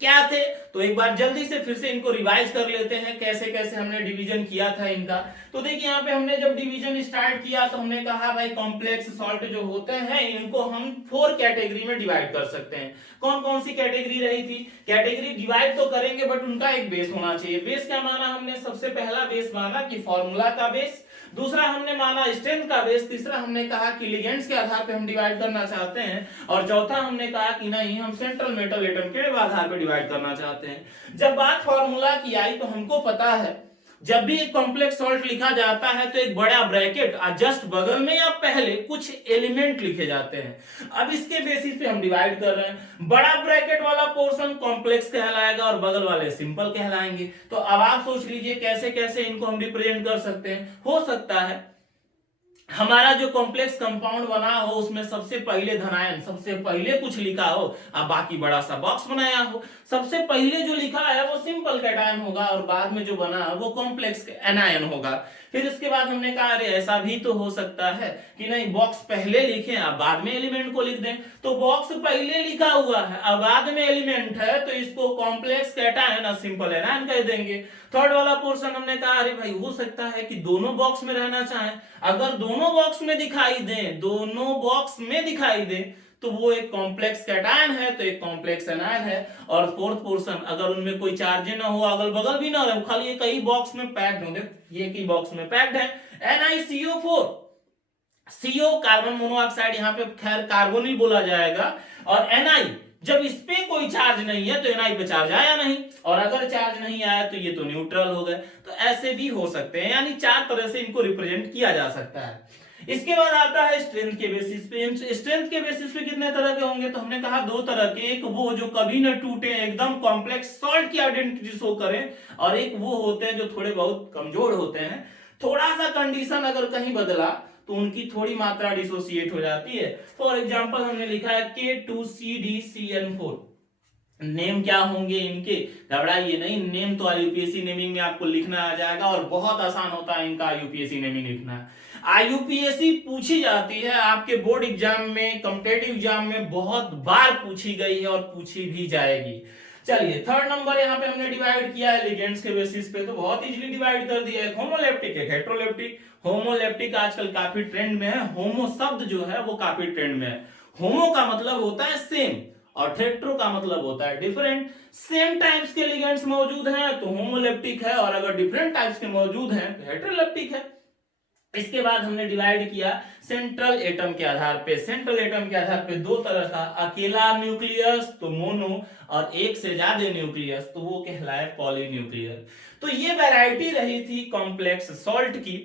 क्या थे, तो एक बार जल्दी से फिर से इनको रिवाइज कर लेते हैं कैसे कैसे हमने डिवीजन किया था इनका। तो देखिए यहाँ पे हमने जब डिवीजन स्टार्ट किया तो हमने कहा भाई कॉम्प्लेक्स सॉल्ट जो होते हैं इनको हम 4 कैटेगरी में डिवाइड कर सकते हैं। कौन कौन सी कैटेगरी रही थी, कैटेगरी डिवाइड तो करेंगे बट उनका एक बेस होना चाहिए। बेस क्या माना हमने, सबसे पहला बेस माना कि फॉर्मूला का बेस, दूसरा हमने माना स्ट्रेंथ का बेस, तीसरा हमने कहा कि लिगेंड्स के आधार पे हम डिवाइड करना चाहते हैं, और चौथा हमने कहा कि नहीं हम सेंट्रल मेटल एटम के आधार पे डिवाइड करना चाहते हैं। जब बात फार्मूला की आई तो हमको पता है जब भी एक कॉम्प्लेक्स सॉल्ट लिखा जाता है तो एक बड़ा ब्रैकेट जस्ट बगल में या पहले कुछ एलिमेंट लिखे जाते हैं। अब इसके बेसिस पे हम डिवाइड कर रहे हैं, बड़ा ब्रैकेट वाला पोर्शन कॉम्प्लेक्स कहलाएगा और बगल वाले सिंपल कहलाएंगे। तो अब आप सोच लीजिए कैसे कैसे इनको हम रिप्रेजेंट कर सकते हैं। हो सकता है हमारा जो कॉम्प्लेक्स कंपाउंड बना हो उसमें सबसे पहले धनायन, सबसे पहले कुछ लिखा हो, अब बाकी बड़ा सा बॉक्स बनाया हो, सबसे पहले जो लिखा है वो सिंपल कैटायन होगा और बाद में जो बना वो कॉम्प्लेक्स एनायन होगा। फिर इसके बाद हमने कहा अरे ऐसा भी तो हो सकता है कि नहीं बॉक्स पहले लिखें अब बाद में एलिमेंट को लिख दें, तो बॉक्स पहले लिखा हुआ है अब बाद में एलिमेंट है तो इसको कॉम्प्लेक्स कैटायन और सिंपल एनायन कह देंगे। थर्ड वाला पोर्शन हमने कहा अरे भाई हो सकता है कि दोनों बॉक्स में रहना चाहें, अगर दोनों बॉक्स में दिखाई दें, दोनों बॉक्स में दिखाई दें तो वो एक कॉम्प्लेक्स कैटायन है तो एक कॉम्प्लेक्स एनायन है। और फोर्थ पोर्शन अगर उनमें कोई चार्ज ना हो, अगल बगल भी ना रहे, खाली एक ही बॉक्स में पैक्ड हो, देखो ये की बॉक्स में पैक्ड है NiCO4, CO कार्बन मोनोऑक्साइड, यहाँ पे खैर कार्बोनिल बोला जाएगा, और Na जब इस पे कोई चार्ज नहीं है तो Na पे चार्ज आया नहीं, और अगर चार्ज नहीं आया तो ये तो न्यूट्रल हो गए। तो ऐसे भी हो सकते हैं, यानी 4 तरह से इनको रिप्रेजेंट किया जा सकता है। इसके बाद आता है स्ट्रेंथ के बेसिस पे। स्ट्रेंथ के बेसिस पे कितने तरह के होंगे, तो हमने कहा 2 तरह के, एक वो जो कभी न टूटे एकदम कॉम्प्लेक्स सॉल्ट की आइडेंटिटी शो करें, और एक वो होते हैं जो थोड़े बहुत कमजोर होते हैं, थोड़ा सा कंडीशन अगर कहीं बदला तो उनकी थोड़ी मात्रा डिसोसिएट हो जाती है। फॉर एग्जांपल हमने लिखा है K2CdCN4। नेम क्या होंगे इनके, घबराइए नहीं, नेम तो IUPAC नेमिंग में आपको लिखना आ जाएगा और बहुत आसान होता है इनका IUPAC नेमिंग लिखना। IUPAC पूछी जाती है आपके बोर्ड एग्जाम में, कॉम्पिटिटिव एग्जाम में बहुत बार पूछी गई है और पूछी भी जाएगी। चलिए थर्ड नंबर यहाँ पे हमने डिवाइड किया है लिगेंड्स के बेसिस पे, तो बहुत इजीली डिवाइड कर दिया है, होमोलेप्टिक है हेटेरोलेप्टिक। होमोलेप्टिक आजकल काफी ट्रेंड में है, होमो शब्द जो है वो काफी ट्रेंड में है। होमो का मतलब होता है सेम और हेटेरो का मतलब होता है डिफरेंट। सेम टाइप्स के लिगेंड्स मौजूद हैं तो होमोलेप्टिक है, और अगर डिफरेंट टाइप्स के मौजूद हैं तो हेटेरोलेप्टिक है। इसके बाद हमने डिवाइड किया सेंट्रल एटम के आधार पे। सेंट्रल एटम के आधार पे दो तरह का, अकेला न्यूक्लियस तो मोनो, और एक से ज्यादा न्यूक्लियस तो वो कहलाए पॉलीन्यूक्लियर। तो ये वैरायटी रही थी कॉम्प्लेक्स सॉल्ट की।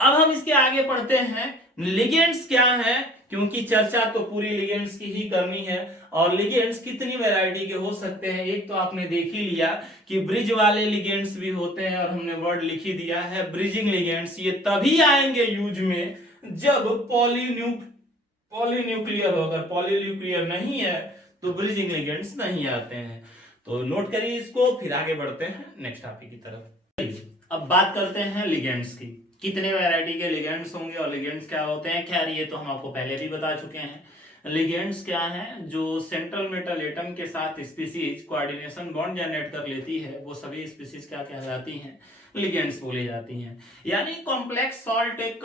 अब हम इसके आगे पढ़ते हैं लिगेंड्स क्या है, क्योंकि चर्चा तो पूरी लिगेंड्स की ही करनी है। और लिगेंड्स कितनी वैरायटी के हो सकते हैं, एक तो आपने देख ही लिया कि ब्रिज वाले लिगेंड्स भी होते हैं, और हमने वर्ड लिख ही दिया है ब्रिजिंग लिगेंड्स। ये तभी आएंगे यूज में जब पॉलीन्यूक्लियर हो। अगर पॉलीन्यूक्लियर नहीं है तो ब्रिजिंग लिगेंड्स नहीं आते हैं। तो नोट करिए इसको, फिर आगे बढ़ते हैं नेक्स्ट टॉपिक की तरफ। अब बात करते हैं लिगेंड्स की, कितने वैरायटी के लिगेंड्स होंगे और लिगेंड्स क्या होते हैं। खैर ये तो हम आपको पहले भी बता चुके हैं। लिगेंड्स क्या है, जो सेंट्रल मेटल एटम के साथ स्पीसीज कोऑर्डिनेशन बॉन्ड जनरेट कर लेती है, वो सभी स्पीसीज क्या कहलाती हैं, लिगेंड्स बोली जाती हैं। यानी कॉम्प्लेक्स सॉल्ट एक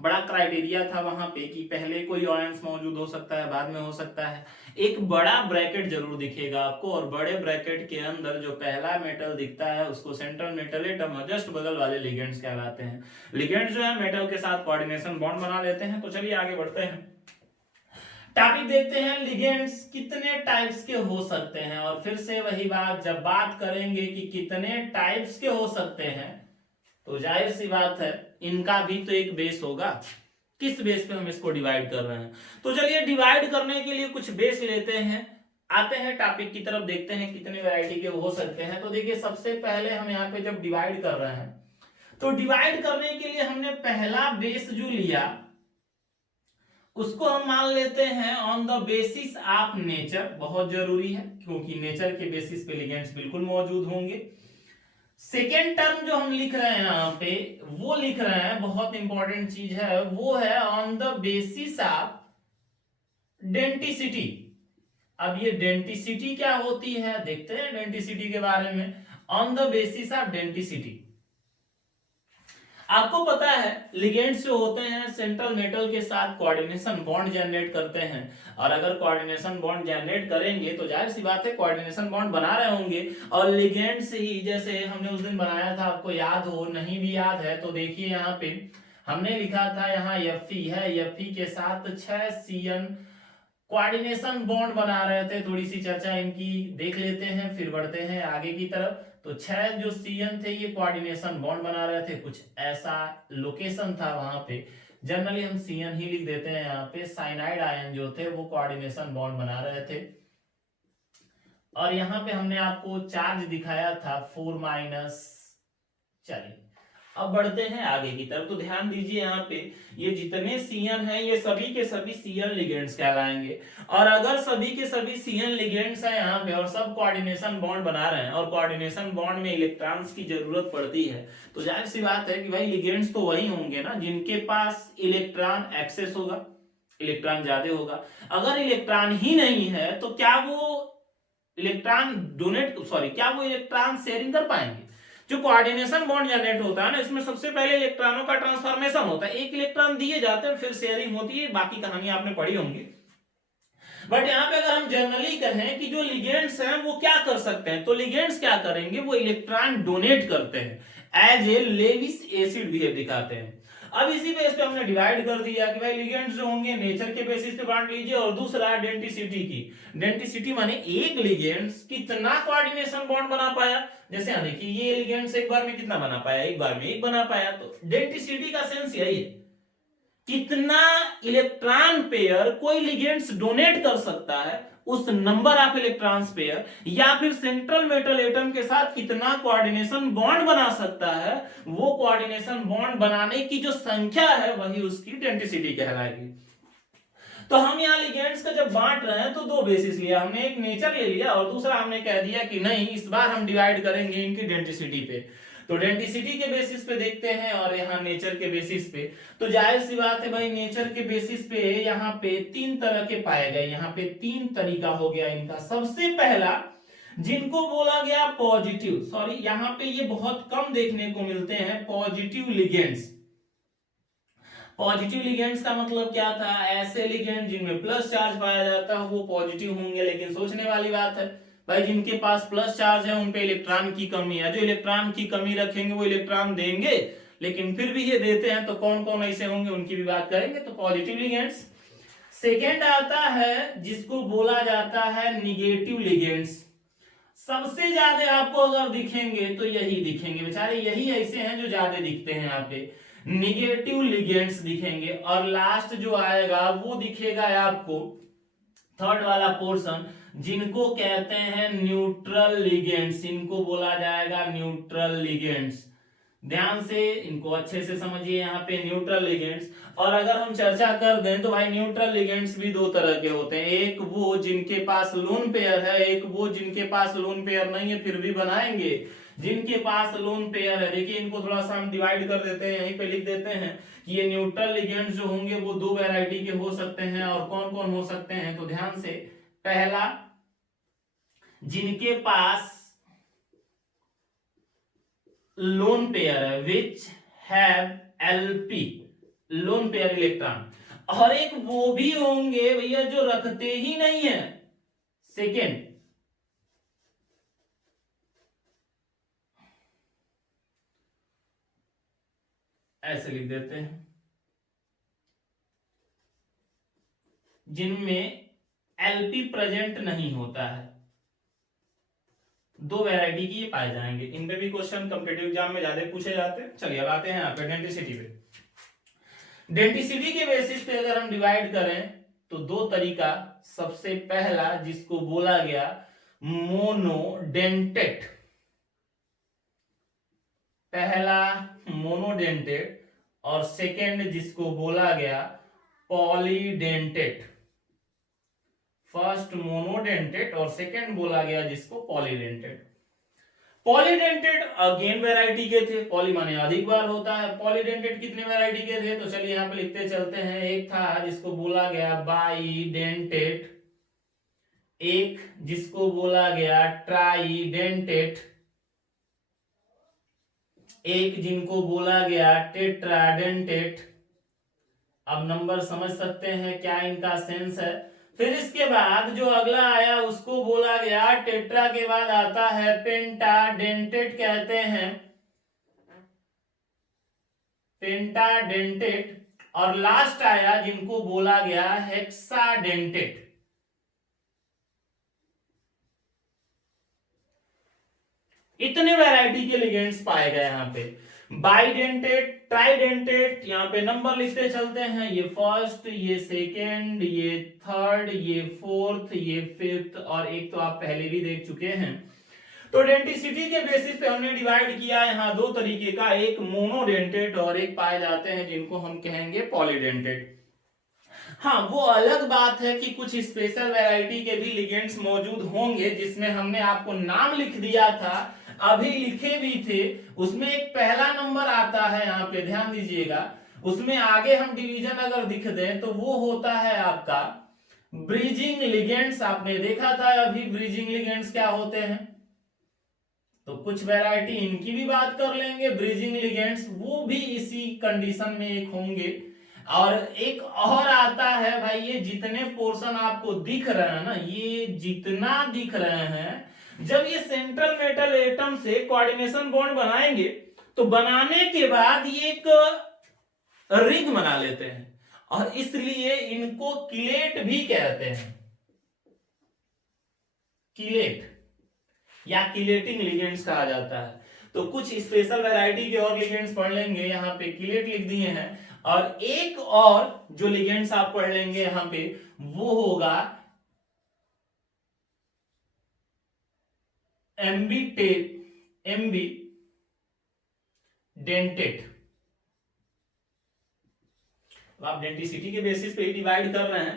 बड़ा क्राइटेरिया था वहां पे कि पहले कोई आयंस मौजूद हो सकता है, बाद में हो सकता है। एक बड़ा ब्रैकेट जरूर दिखेगा आपको, और बड़े ब्रैकेट के अंदर जो पहला मेटल दिखता है उसको सेंट्रल मेटल एटम, जस्ट बगल वाले लिगेंड्स कहलाते हैं। लिगेंड्स जो है मेटल के साथ कोऑर्डिनेशन बॉन्ड बना लेते हैं। तो चलिए आगे बढ़ते हैं, टॉपिक देखते हैं लिगेंड्स कितने टाइप्स के हो सकते हैं। और फिर से वही बात, जब बात करेंगे कि कितने टाइप्स के हो सकते हैं तो जाहिर सी बात है इनका भी तो एक बेस होगा, किस बेस पे हम इसको डिवाइड कर रहे हैं। तो चलिए डिवाइड करने के लिए कुछ बेस लेते हैं, आते हैं टॉपिक की तरफ, देखते हैं कितने वैरायटी के हो सकते हैं। तो देखिए सबसे पहले हम यहाँ पे जब डिवाइड कर रहे हैं तो डिवाइड करने के लिए हमने पहला बेस जो लिया उसको हम मान लेते हैं on the basis of nature. बहुत जरूरी है क्योंकि नेचर के बेसिस पे लिगेंड्स बिल्कुल मौजूद होंगे। सेकेंड टर्म जो हम लिख रहे हैं यहाँ पे, वो लिख रहे हैं, बहुत इंपॉर्टेंट चीज है, वो है on the basis of denticity. अब ये डेंटिसिटी क्या होती है देखते हैं डेंटिसिटी के बारे में। On the basis of denticity, आपको पता है लिगेंड्स जो होते हैं सेंट्रल मेटल के साथ कोऑर्डिनेशन बॉन्ड जनरेट करते हैं, और अगर कोऑर्डिनेशन बॉन्ड जनरेट करेंगे तो जाहिर सी बात है कोऑर्डिनेशन बॉन्ड बना रहे होंगे। और लिगेंड्स ही जैसे हमने उस दिन बनाया था, आपको याद हो, नहीं भी याद है तो देखिए यहाँ पे हमने लिखा था, यहाँ Fe है, Fe के साथ 6 CN कोऑर्डिनेशन बॉन्ड बना रहे थे। थोड़ी सी चर्चा इनकी देख लेते हैं, फिर बढ़ते हैं आगे की तरफ। तो 6 जो CN थे ये कोऑर्डिनेशन बॉन्ड बना रहे थे, कुछ ऐसा लोकेशन था वहां पे। जनरली हम CN ही लिख देते हैं यहाँ पे। साइनाइड आयन जो थे वो कोऑर्डिनेशन बॉन्ड बना रहे थे, और यहाँ पे हमने आपको चार्ज दिखाया था 4-। चलिए अब बढ़ते हैं आगे की तरफ। तो ध्यान दीजिए यहाँ पे ये जितने CN हैं ये सभी के सभी CN लिगेंड्स कहलाएंगे। और अगर सभी के सभी CN लिगेंड्स हैं यहाँ पे और सब कोऑर्डिनेशन बॉन्ड बना रहे हैं, और कोऑर्डिनेशन बॉन्ड में इलेक्ट्रॉन्स की जरूरत पड़ती है, तो जाहिर सी बात है कि भाई लिगेंड्स तो वही होंगे ना जिनके पास इलेक्ट्रॉन एक्सेस होगा, इलेक्ट्रॉन ज्यादा होगा। अगर इलेक्ट्रॉन ही नहीं है तो क्या वो इलेक्ट्रॉन शेयरिंग कर पाएंगे। जो कोऑर्डिनेशन बॉन्ड जनरेट होता है ना, इसमें सबसे पहले इलेक्ट्रॉनों का ट्रांसफॉर्मेशन होता है, एक इलेक्ट्रॉन दिए जाते हैं फिर शेयरिंग होती है, बाकी कहानी आपने पढ़ी होंगी। बट यहाँ पे अगर हम जनरली कहें कि जो लिगेंड्स हैं वो क्या कर सकते हैं, तो लिगेंड्स क्या करेंगे, वो इलेक्ट्रॉन डोनेट करते हैं, as a Lewis acid behave दिखाते हैं। अब इसी बेस पे हमने डिवाइड कर दिया कि भाई लिगेंड्स जो होंगे नेचर के बेसिस पे बांट लीजिए, और दूसरा डेंटिसिटी की। डेंटिसिटी माने एक लिगेंड्स कितना कोऑर्डिनेशन बॉन्ड बना पाया। जैसे देखिए ये लिगेंड्स एक बार में कितना बना पाया, एक बार में एक बना पाया। तो डेंटिसिटी का सेंस यही है, कितना इलेक्ट्रॉन पेयर कोई लिगेंड्स डोनेट कर सकता है, उस नंबर ऑफ इलेक्ट्रॉन्स पेयर, या फिर सेंट्रल मेटल एटम के साथ कितना कोऑर्डिनेशन बॉन्ड बना सकता है, वो कोऑर्डिनेशन बॉन्ड बनाने की जो संख्या है वही उसकी डेंसिटी कहलाएगी। तो हम यहाँ लिगेंड्स का जब बांट रहे हैं तो दो बेसिस लिया हमने, एक नेचर ले लिया और दूसरा हमने कह दिया कि नहीं इस बार हम डिवाइड करेंगे इनकी डेंसिटी पे। तो डेंसिटी के बेसिस पे देखते हैं और यहाँ नेचर के बेसिस पे। तो जाहिर सी बात है भाई नेचर के बेसिस पे यहाँ पे 3 तरह के पाए गए, यहाँ पे 3 तरीका हो गया इनका। सबसे पहला जिनको बोला गया पॉजिटिव, सॉरी यहाँ पे ये बहुत कम देखने को मिलते हैं, पॉजिटिव लिगेंड्स। पॉजिटिव लिगेंड्स का मतलब क्या था, ऐसे लिगेंड जिनमें प्लस चार्ज पाया जाता है वो पॉजिटिव होंगे। लेकिन सोचने वाली बात है भाई जिनके पास प्लस चार्ज है उन पे इलेक्ट्रॉन की कमी है, जो इलेक्ट्रॉन की कमी रखेंगे वो इलेक्ट्रॉन देंगे लेकिन फिर भी ये देते हैं, तो कौन कौन ऐसे होंगे उनकी भी बात करेंगे। तो पॉजिटिव लिगेंड्स। सेकेंड आता है जिसको बोला जाता है निगेटिव लिगेंड्स। सबसे ज्यादा आपको अगर दिखेंगे तो यही दिखेंगे बेचारे, यही ऐसे हैं जो ज्यादा दिखते हैं यहाँ पे, निगेटिव लिगेंड्स दिखेंगे। और लास्ट जो आएगा वो दिखेगा आपको थर्ड वाला पोर्शन, जिनको कहते हैं न्यूट्रल लिगेंड्स, इनको बोला जाएगा न्यूट्रल लिगेंड्स। ध्यान से इनको अच्छे से समझिए यहाँ पे न्यूट्रल लिगेंड्स। और अगर हम चर्चा कर दें तो भाई न्यूट्रल लिगेंड्स भी दो तरह के होते हैं, एक वो जिनके पास लोन पेयर है, एक वो जिनके पास लोन पेयर नहीं है फिर भी बनाएंगे। जिनके पास लोन पेयर है, देखिए इनको थोड़ा सा हम डिवाइड कर देते हैं, यहीं पे लिख देते हैं कि ये न्यूट्रल लिगेंड्स जो होंगे वो दो वैरायटी के हो सकते हैं। और कौन कौन हो सकते हैं, तो ध्यान से, पहला जिनके पास लोन पेयर है, which have LP, lone pair electron. और एक वो भी होंगे भैया जो रखते ही नहीं है, सेकेंड ऐसे लिख देते हैं, जिनमें एलपी प्रेजेंट नहीं होता है। दो वैरायटी की ये पाए जाएंगे। इन पे भी क्वेश्चन कॉम्पिटिटिव एग्जाम में ज्यादा पूछे जाते हैं। चलिए अब आते हैं यहाँ पे डेंटिसिटी पे। डेंटिसिटी के बेसिस पे अगर हम डिवाइड करें तो दो तरीका, सबसे पहला जिसको बोला गया मोनोडेंटेट, पहला मोनोडेंटेट, और सेकेंड जिसको बोला गया पॉलीडेंटेट। फर्स्ट मोनोडेंटेट और सेकेंड बोला गया जिसको पॉलीडेंटेट। पॉलीडेंटेट अगेन वैरायटी के थे, पॉली माने अधिक बार होता है, पॉलीडेंटेट कितने वैरायटी के थे, तो चलिए यहां पे लिखते चलते हैं। एक था जिसको बोला गया बाईडेंटेट, एक जिसको बोला गया ट्राईडेंटेट, एक जिनको बोला गया टेट्राडेंटेट। अब नंबर समझ सकते हैं क्या इनका सेंस है। फिर इसके बाद जो अगला आया उसको बोला गया, टेट्रा के बाद आता है पेंटाडेंटेट कहते हैं, पेंटाडेंटेट। और लास्ट आया जिनको बोला गया हेक्साडेंटेट। इतने वैरायटी के लिगेंड्स पाए गए यहाँ पे। बाइडेंटेट, ट्राइडेंटेट, यहाँ पे नंबर लिखते चलते हैं, ये फर्स्ट, ये सेकेंड, ये थर्ड, ये फोर्थ, ये फिफ्थ, और एक तो आप पहले भी देख चुके हैं। तो डेंटिसिटी के बेसिस पे हमने डिवाइड किया यहाँ दो तरीके का, एक मोनोडेंटेट और एक पाए जाते हैं जिनको हम कहेंगे पॉलीडेंटेट। हाँ, वो अलग बात है कि कुछ स्पेशल वैरायटी के भी लिगेंड्स मौजूद होंगे, जिसमें हमने आपको नाम लिख दिया था, अभी लिखे भी थे। उसमें एक पहला नंबर आता है, यहाँ पे ध्यान दीजिएगा, उसमें आगे हम डिवीजन अगर दिख दें तो वो होता है आपका ब्रिजिंग लिगेंड्स। आपने देखा था अभी ब्रिजिंग लिगेंड्स क्या होते हैं, तो कुछ वैरायटी इनकी भी बात कर लेंगे। ब्रिजिंग लिगेंड्स वो भी इसी कंडीशन में एक होंगे। और एक और आता है भाई, ये जितने पोर्शन आपको दिख रहे हैं ना, ये जितना दिख रहे हैं, जब ये सेंट्रल मेटल एटम से कोऑर्डिनेशन बॉन्ड बनाएंगे तो बनाने के बाद ये एक रिंग बना लेते हैं, और इसलिए इनको किलेट भी कहते हैं, किलेट या किलेटिंग लिगेंड्स कहा जाता है। तो कुछ स्पेशल वैरायटी के और लिगेंड्स पढ़ लेंगे, यहाँ पे किलेट लिख दिए हैं। और एक और जो लिगेंड्स आप पढ़ लेंगे यहाँ पे वो होगा एम्बी डेंटेट। आप डेंटिसिटी के बेसिस पे ही डिवाइड कर रहे हैं,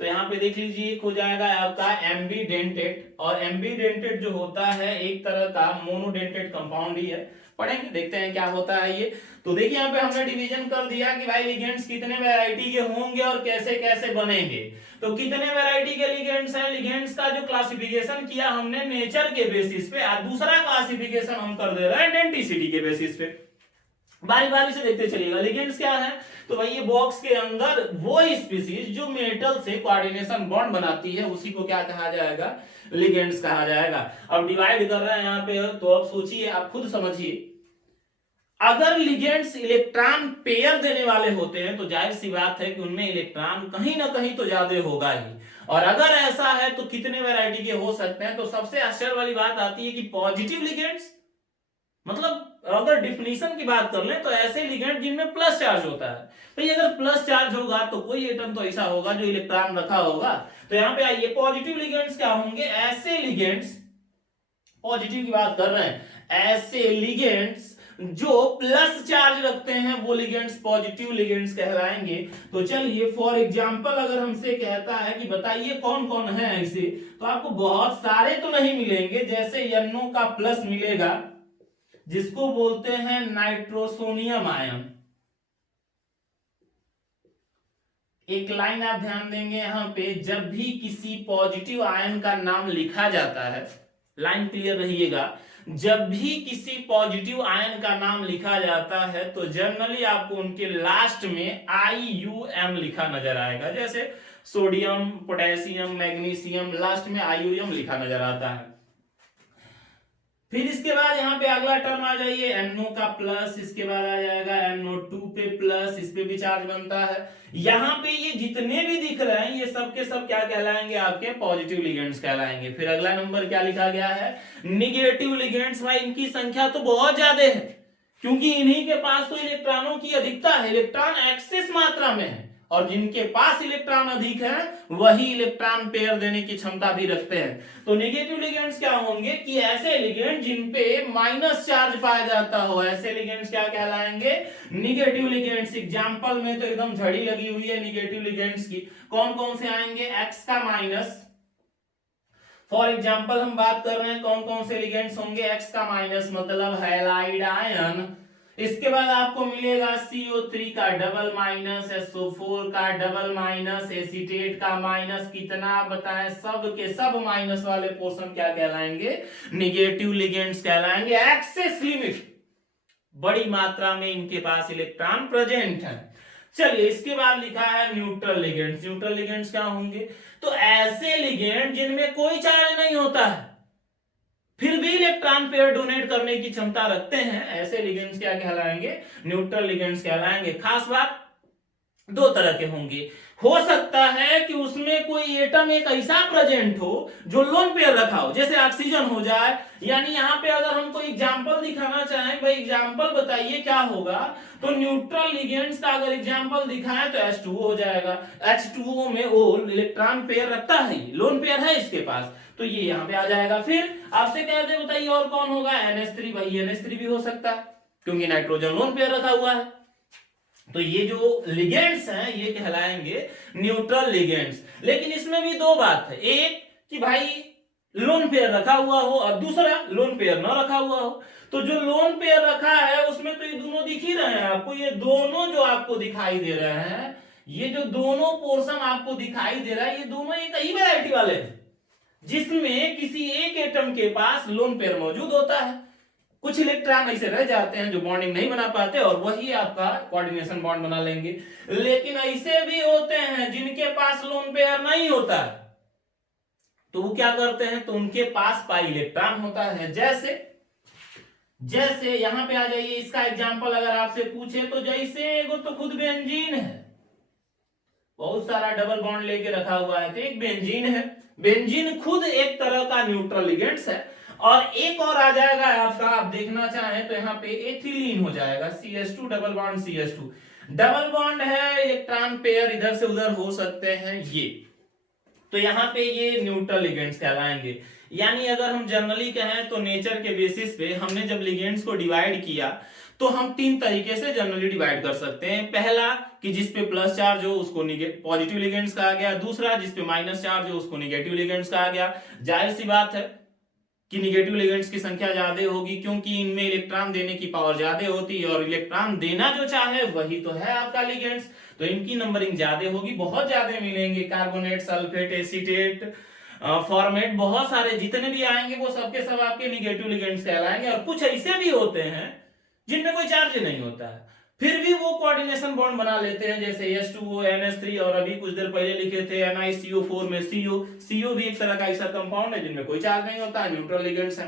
तो यहाँ पे देख लीजिए एक हो जाएगा आपका एम्बीडेंटेट। और एम्बीडेंटेट जो होता है एक तरह का मोनोडेंटेट कंपाउंड ही है, पढ़ेंगे देखते हैं क्या होता है ये। तो देखिए यहाँ पे हमने डिवीजन कर दिया कि भाई लिगेंड्स कितने वैरायटी के होंगे और कैसे कैसे बनेंगे। तो कितने वैरायटी के लिगेंड्स हैं, लिगेंड्स का जो क्लासिफिकेशन किया हमने नेचर के बेसिस पे, और दूसरा क्लासिफिकेशन हम कर दे रहे हैं डेंटिसिटी के बेसिस पे। बारी बारी से देखते चलिएगा। लिगेंड्स क्या है, तो भाई ये बॉक्स के अंदर वो स्पीसीज जो मेटल से कोऑर्डिनेशन बॉन्ड बनाती है उसी को क्या कहा जाएगा, लिगेंड्स कहा जाएगा। अब डिवाइड कर रहे हैं यहाँ पे, तो अब सोचिए, आप खुद समझिए अगर लिगेंड्स इलेक्ट्रॉन पेयर देने वाले होते हैं तो जाहिर सी बात है कि उनमें इलेक्ट्रॉन कहीं ना कहीं तो ज्यादा होगा ही। और अगर ऐसा है तो कितने वैरायटी के हो सकते हैं? तो सबसे आश्चर्य वाली बात आती है कि पॉजिटिव लिगेंड्स, मतलब अगर डिफिनीशन की बात कर लें तो ऐसे लिगेंड जिनमें प्लस चार्ज होता है। भाई अगर प्लस चार्ज होगा तो कोई एटम तो ऐसा होगा जो इलेक्ट्रॉन रखा होगा। तो यहां पे आइए, पॉजिटिव लिगेंड्स क्या होंगे? ऐसे लिगेंड्स, पॉजिटिव की बात कर रहे हैं, ऐसे लिगेंड्स जो प्लस चार्ज रखते हैं वो लिगेंड्स पॉजिटिव लिगेंड्स कहलाएंगे। तो चलिए फॉर एग्जांपल अगर हमसे कहता है कि बताइए कौन कौन है ऐसे, तो आपको बहुत सारे तो नहीं मिलेंगे। जैसे NO का प्लस मिलेगा जिसको बोलते हैं नाइट्रोसोनियम आयन। एक लाइन आप ध्यान देंगे यहां पे, जब भी किसी पॉजिटिव आयन का नाम लिखा जाता है, लाइन क्लियर रहिएगा, जब भी किसी पॉजिटिव आयन का नाम लिखा जाता है तो जनरली आपको उनके लास्ट में IUM लिखा नजर आएगा। जैसे सोडियम, पोटेशियम, मैग्नीशियम, लास्ट में IUM लिखा नजर आता है। फिर इसके बाद यहाँ पे अगला टर्म आ जाइए, NO का प्लस, इसके बाद आ जाएगा NO2 पे प्लस, इस पे भी चार्ज बनता है। यहाँ पे ये जितने भी दिख रहे हैं ये सब के सब क्या कहलाएंगे? आपके पॉजिटिव लिगेंड्स कहलाएंगे। फिर अगला नंबर क्या लिखा गया है? Negative ligands. भाई इनकी संख्या तो बहुत ज्यादा है, क्योंकि इन्हीं के पास तो इलेक्ट्रॉनों की अधिकता है, इलेक्ट्रॉन एक्सेस मात्रा में है, और जिनके पास इलेक्ट्रॉन अधिक है वही इलेक्ट्रॉन पेयर देने की क्षमता भी रखते हैं। तो नेगेटिव लिगेंड्स क्या होंगे? कि ऐसे लिगेंड जिन पे माइनस चार्ज पाया जाता हो, ऐसे लिगेंड्स क्या कहलाएंगे? Negative ligands. एग्जांपल में तो एकदम झड़ी लगी हुई है निगेटिव लिगेंड्स की। कौन कौन से आएंगे? एक्स का माइनस। फॉर एग्जाम्पल हम बात कर रहे हैं कौन कौन से लिगेंड्स होंगे? एक्स का माइनस मतलब हैलाइड आयन। इसके बाद आपको मिलेगा CO3 का डबल माइनस, SO4 का डबल माइनस, एसीटेट का माइनस। कितना बताएं? सब के सब माइनस वाले पोर्शन क्या कहलाएंगे? निगेटिव लिगेंड्स कहलाएंगे। एक्सेस लिमिट, बड़ी मात्रा में इनके पास इलेक्ट्रॉन प्रेजेंट है। चलिए इसके बाद लिखा है न्यूट्रल लिगेंड्स। न्यूट्रल लिगेंड्स क्या होंगे? तो ऐसे लिगेंड जिनमें कोई चार्ज नहीं होता है फिर भी इलेक्ट्रॉन पेयर डोनेट करने की क्षमता रखते हैं, ऐसे लिगेंड्स क्या कहलाएंगे? न्यूट्रल लिगेंड्स कहलाएंगे। खास बात दो तरह के होंगे। हो सकता है कि उसमें कोई एटम एक ऐसा प्रेजेंट हो जो लोन पेयर रखा हो, जैसे ऑक्सीजन हो जाए। यानी यहाँ पे अगर हमको एग्जांपल दिखाना चाहें, भाई एग्जांपल बताइए क्या होगा, तो न्यूट्रल लिगेंड्स का अगर एग्जांपल दिखाएं तो H2O हो जाएगा। H2O में वो इलेक्ट्रॉन पेयर रखता है, लोन पेयर है इसके पास, तो ये यहाँ पे आ जाएगा। फिर आपसे कहते बताइए और कौन होगा? NH3। भाई NH3 भी हो सकता है क्योंकि नाइट्रोजन लोन पेयर रखा हुआ है। तो ये जो लिगेंड्स हैं ये कहलाएंगे न्यूट्रल लिगेंड्स। लेकिन इसमें भी दो बात है, एक कि भाई लोन पेयर रखा हुआ हो और दूसरा लोन पेयर ना रखा हुआ हो। तो जो लोन पेयर रखा है उसमें तो ये दोनों दिख ही रहे हैं आपको। ये दोनों जो आपको दिखाई दे रहे हैं, ये जो दोनों पोर्शन आपको दिखाई दे रहा है, ये दोनों एक ही वैरायटी वाले हैं जिसमें किसी एक एटम के पास लोन पेयर मौजूद होता है। कुछ इलेक्ट्रॉन ऐसे रह जाते हैं जो बॉन्डिंग नहीं बना पाते और वही आपका कोऑर्डिनेशन बॉन्ड बना लेंगे। लेकिन ऐसे भी होते हैं जिनके पास लोन पेयर नहीं होता है, तो वो क्या करते हैं? तो उनके पास पाई इलेक्ट्रॉन होता है। जैसे जैसे यहां पे आ जाइए, इसका एग्जांपल अगर आपसे पूछे तो जैसे एगो तो खुद बेंजीन है, बहुत सारा डबल बॉन्ड लेके रखा हुआ है, तो एक बेंजीन है। बेंजीन खुद एक तरह का न्यूट्रल लिगेंड्स है। और एक और आ जाएगा आपका, आप देखना चाहें तो यहाँ पे एथिलीन हो जाएगा, CH2 double bond CH2, double bond है, इलेक्ट्रॉन पेयर इधर से उधर हो सकते हैं ये। तो यहाँ पे ये न्यूट्रल लिगेंड्स कहलाएंगे। यानी अगर हम जनरली कहें तो नेचर के बेसिस पे हमने जब लिगेंड्स को डिवाइड किया तो हम तीन तरीके से जनरली डिवाइड कर सकते हैं। पहला कि जिस पे प्लस चार्ज हो उसको पॉजिटिव लिगेंड्स कहा गया, दूसरा जिस पे माइनस चार्ज हो उसको निगेटिव लिगेंड्स कहा गया। जाहिर सी बात है कि निगेटिव लिगेंड्स की संख्या ज्यादा होगी क्योंकि इनमें इलेक्ट्रॉन देने की पावर ज्यादा होती है और इलेक्ट्रॉन देना जो चाहे वही तो है आपका लिगेंड्स, तो इनकी नंबरिंग ज्यादा होगी, बहुत ज्यादा मिलेंगे। कार्बोनेट, सल्फेट, एसीटेट, फॉर्मेट, बहुत सारे जितने भी आएंगे वो सबके सब आपके निगेटिव लिगेंड्स कहलाएंगे। और कुछ ऐसे भी होते हैं जिनमें कोई चार्ज नहीं होता है फिर भी वो कोऑर्डिनेशन बॉन्ड बना लेते हैं, जैसे H2O, NH3 और अभी कुछ देर पहले लिखे थे NiCO4 में CO भी एक तरह का ऐसा कंपाउंड है जिनमें कोई चार्ज नहीं होता है, न्यूट्रल लिगेंड्स है।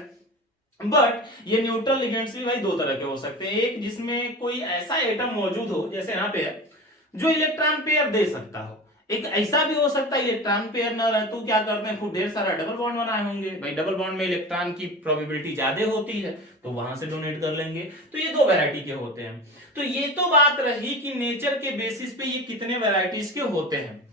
बट ये न्यूट्रल लिगेंड्स भी भाई दो तरह के हो सकते हैं, एक जिसमें कोई ऐसा एटम मौजूद हो जैसे यहाँ पे है जो इलेक्ट्रॉन पेयर दे सकता हो, एक ऐसा भी हो सकता है इलेक्ट्रॉन पेयर न रहे तो क्या करते हैं खूब ढेर सारा डबल बॉन्ड बनाए होंगे, भाई डबल बॉन्ड में इलेक्ट्रॉन की प्रोबेबिलिटी ज्यादा होती है तो वहां से डोनेट कर लेंगे। तो ये दो वैरायटी के होते हैं। तो ये तो बात रही कि नेचर के बेसिस पे ये कितने वैरायटीज के होते हैं।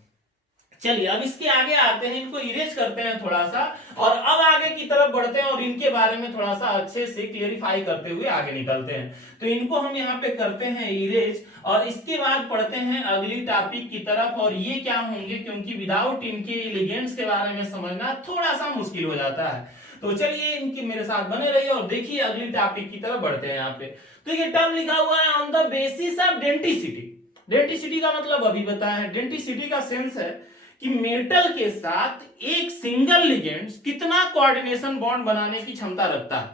चलिए अब इसके आगे आते हैं, इनको इरेज करते हैं थोड़ा सा और अब आगे की तरफ बढ़ते हैं और इनके बारे में थोड़ा सा अच्छे से क्लियरिफाई करते हुए आगे निकलते हैं। तो इनको हम यहाँ पे करते हैं इरेज और इसके बाद पढ़ते हैं अगली टॉपिक की तरफ, और ये क्या होंगे क्योंकि विदाउट इनके लिगेंड्स के बारे में समझना थोड़ा सा मुश्किल हो जाता है। तो चलिए इनकी मेरे साथ बने रहिए और देखिए अगली टॉपिक की तरफ बढ़ते हैं। यहाँ पे तो ये टर्म लिखा हुआ है on the basis of denticity. Denticity का मतलब अभी बताया है, डेंटिसिटी का सेंस है कि मेटल के साथ एक सिंगल लिगेंड कितना कोऑर्डिनेशन बॉन्ड बनाने की क्षमता रखता है,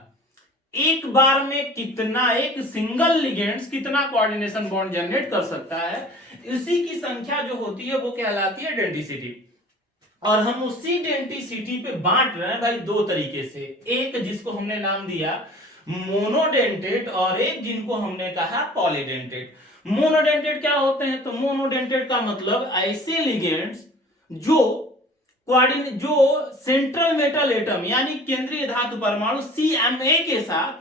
एक बार में कितना, एक सिंगल लिगेंड कितना कोऑर्डिनेशन बॉन्ड जनरेट कर सकता है, इसी की संख्या जो होती है वो कहलाती है डेंटिसिटी। और हम उसी डेंटिसिटी पे बांट रहे हैं भाई दो तरीके से, एक जिसको हमने नाम दिया मोनोडेंटेट और एक जिनको हमने कहा पॉलीडेंटेट। मोनोडेंटेट क्या होते हैं, तो मोनोडेंटेट का मतलब ऐसे लिगेंड्स जो सेंट्रल मेटल एटम यानी केंद्रीय धातु परमाणु CMA के साथ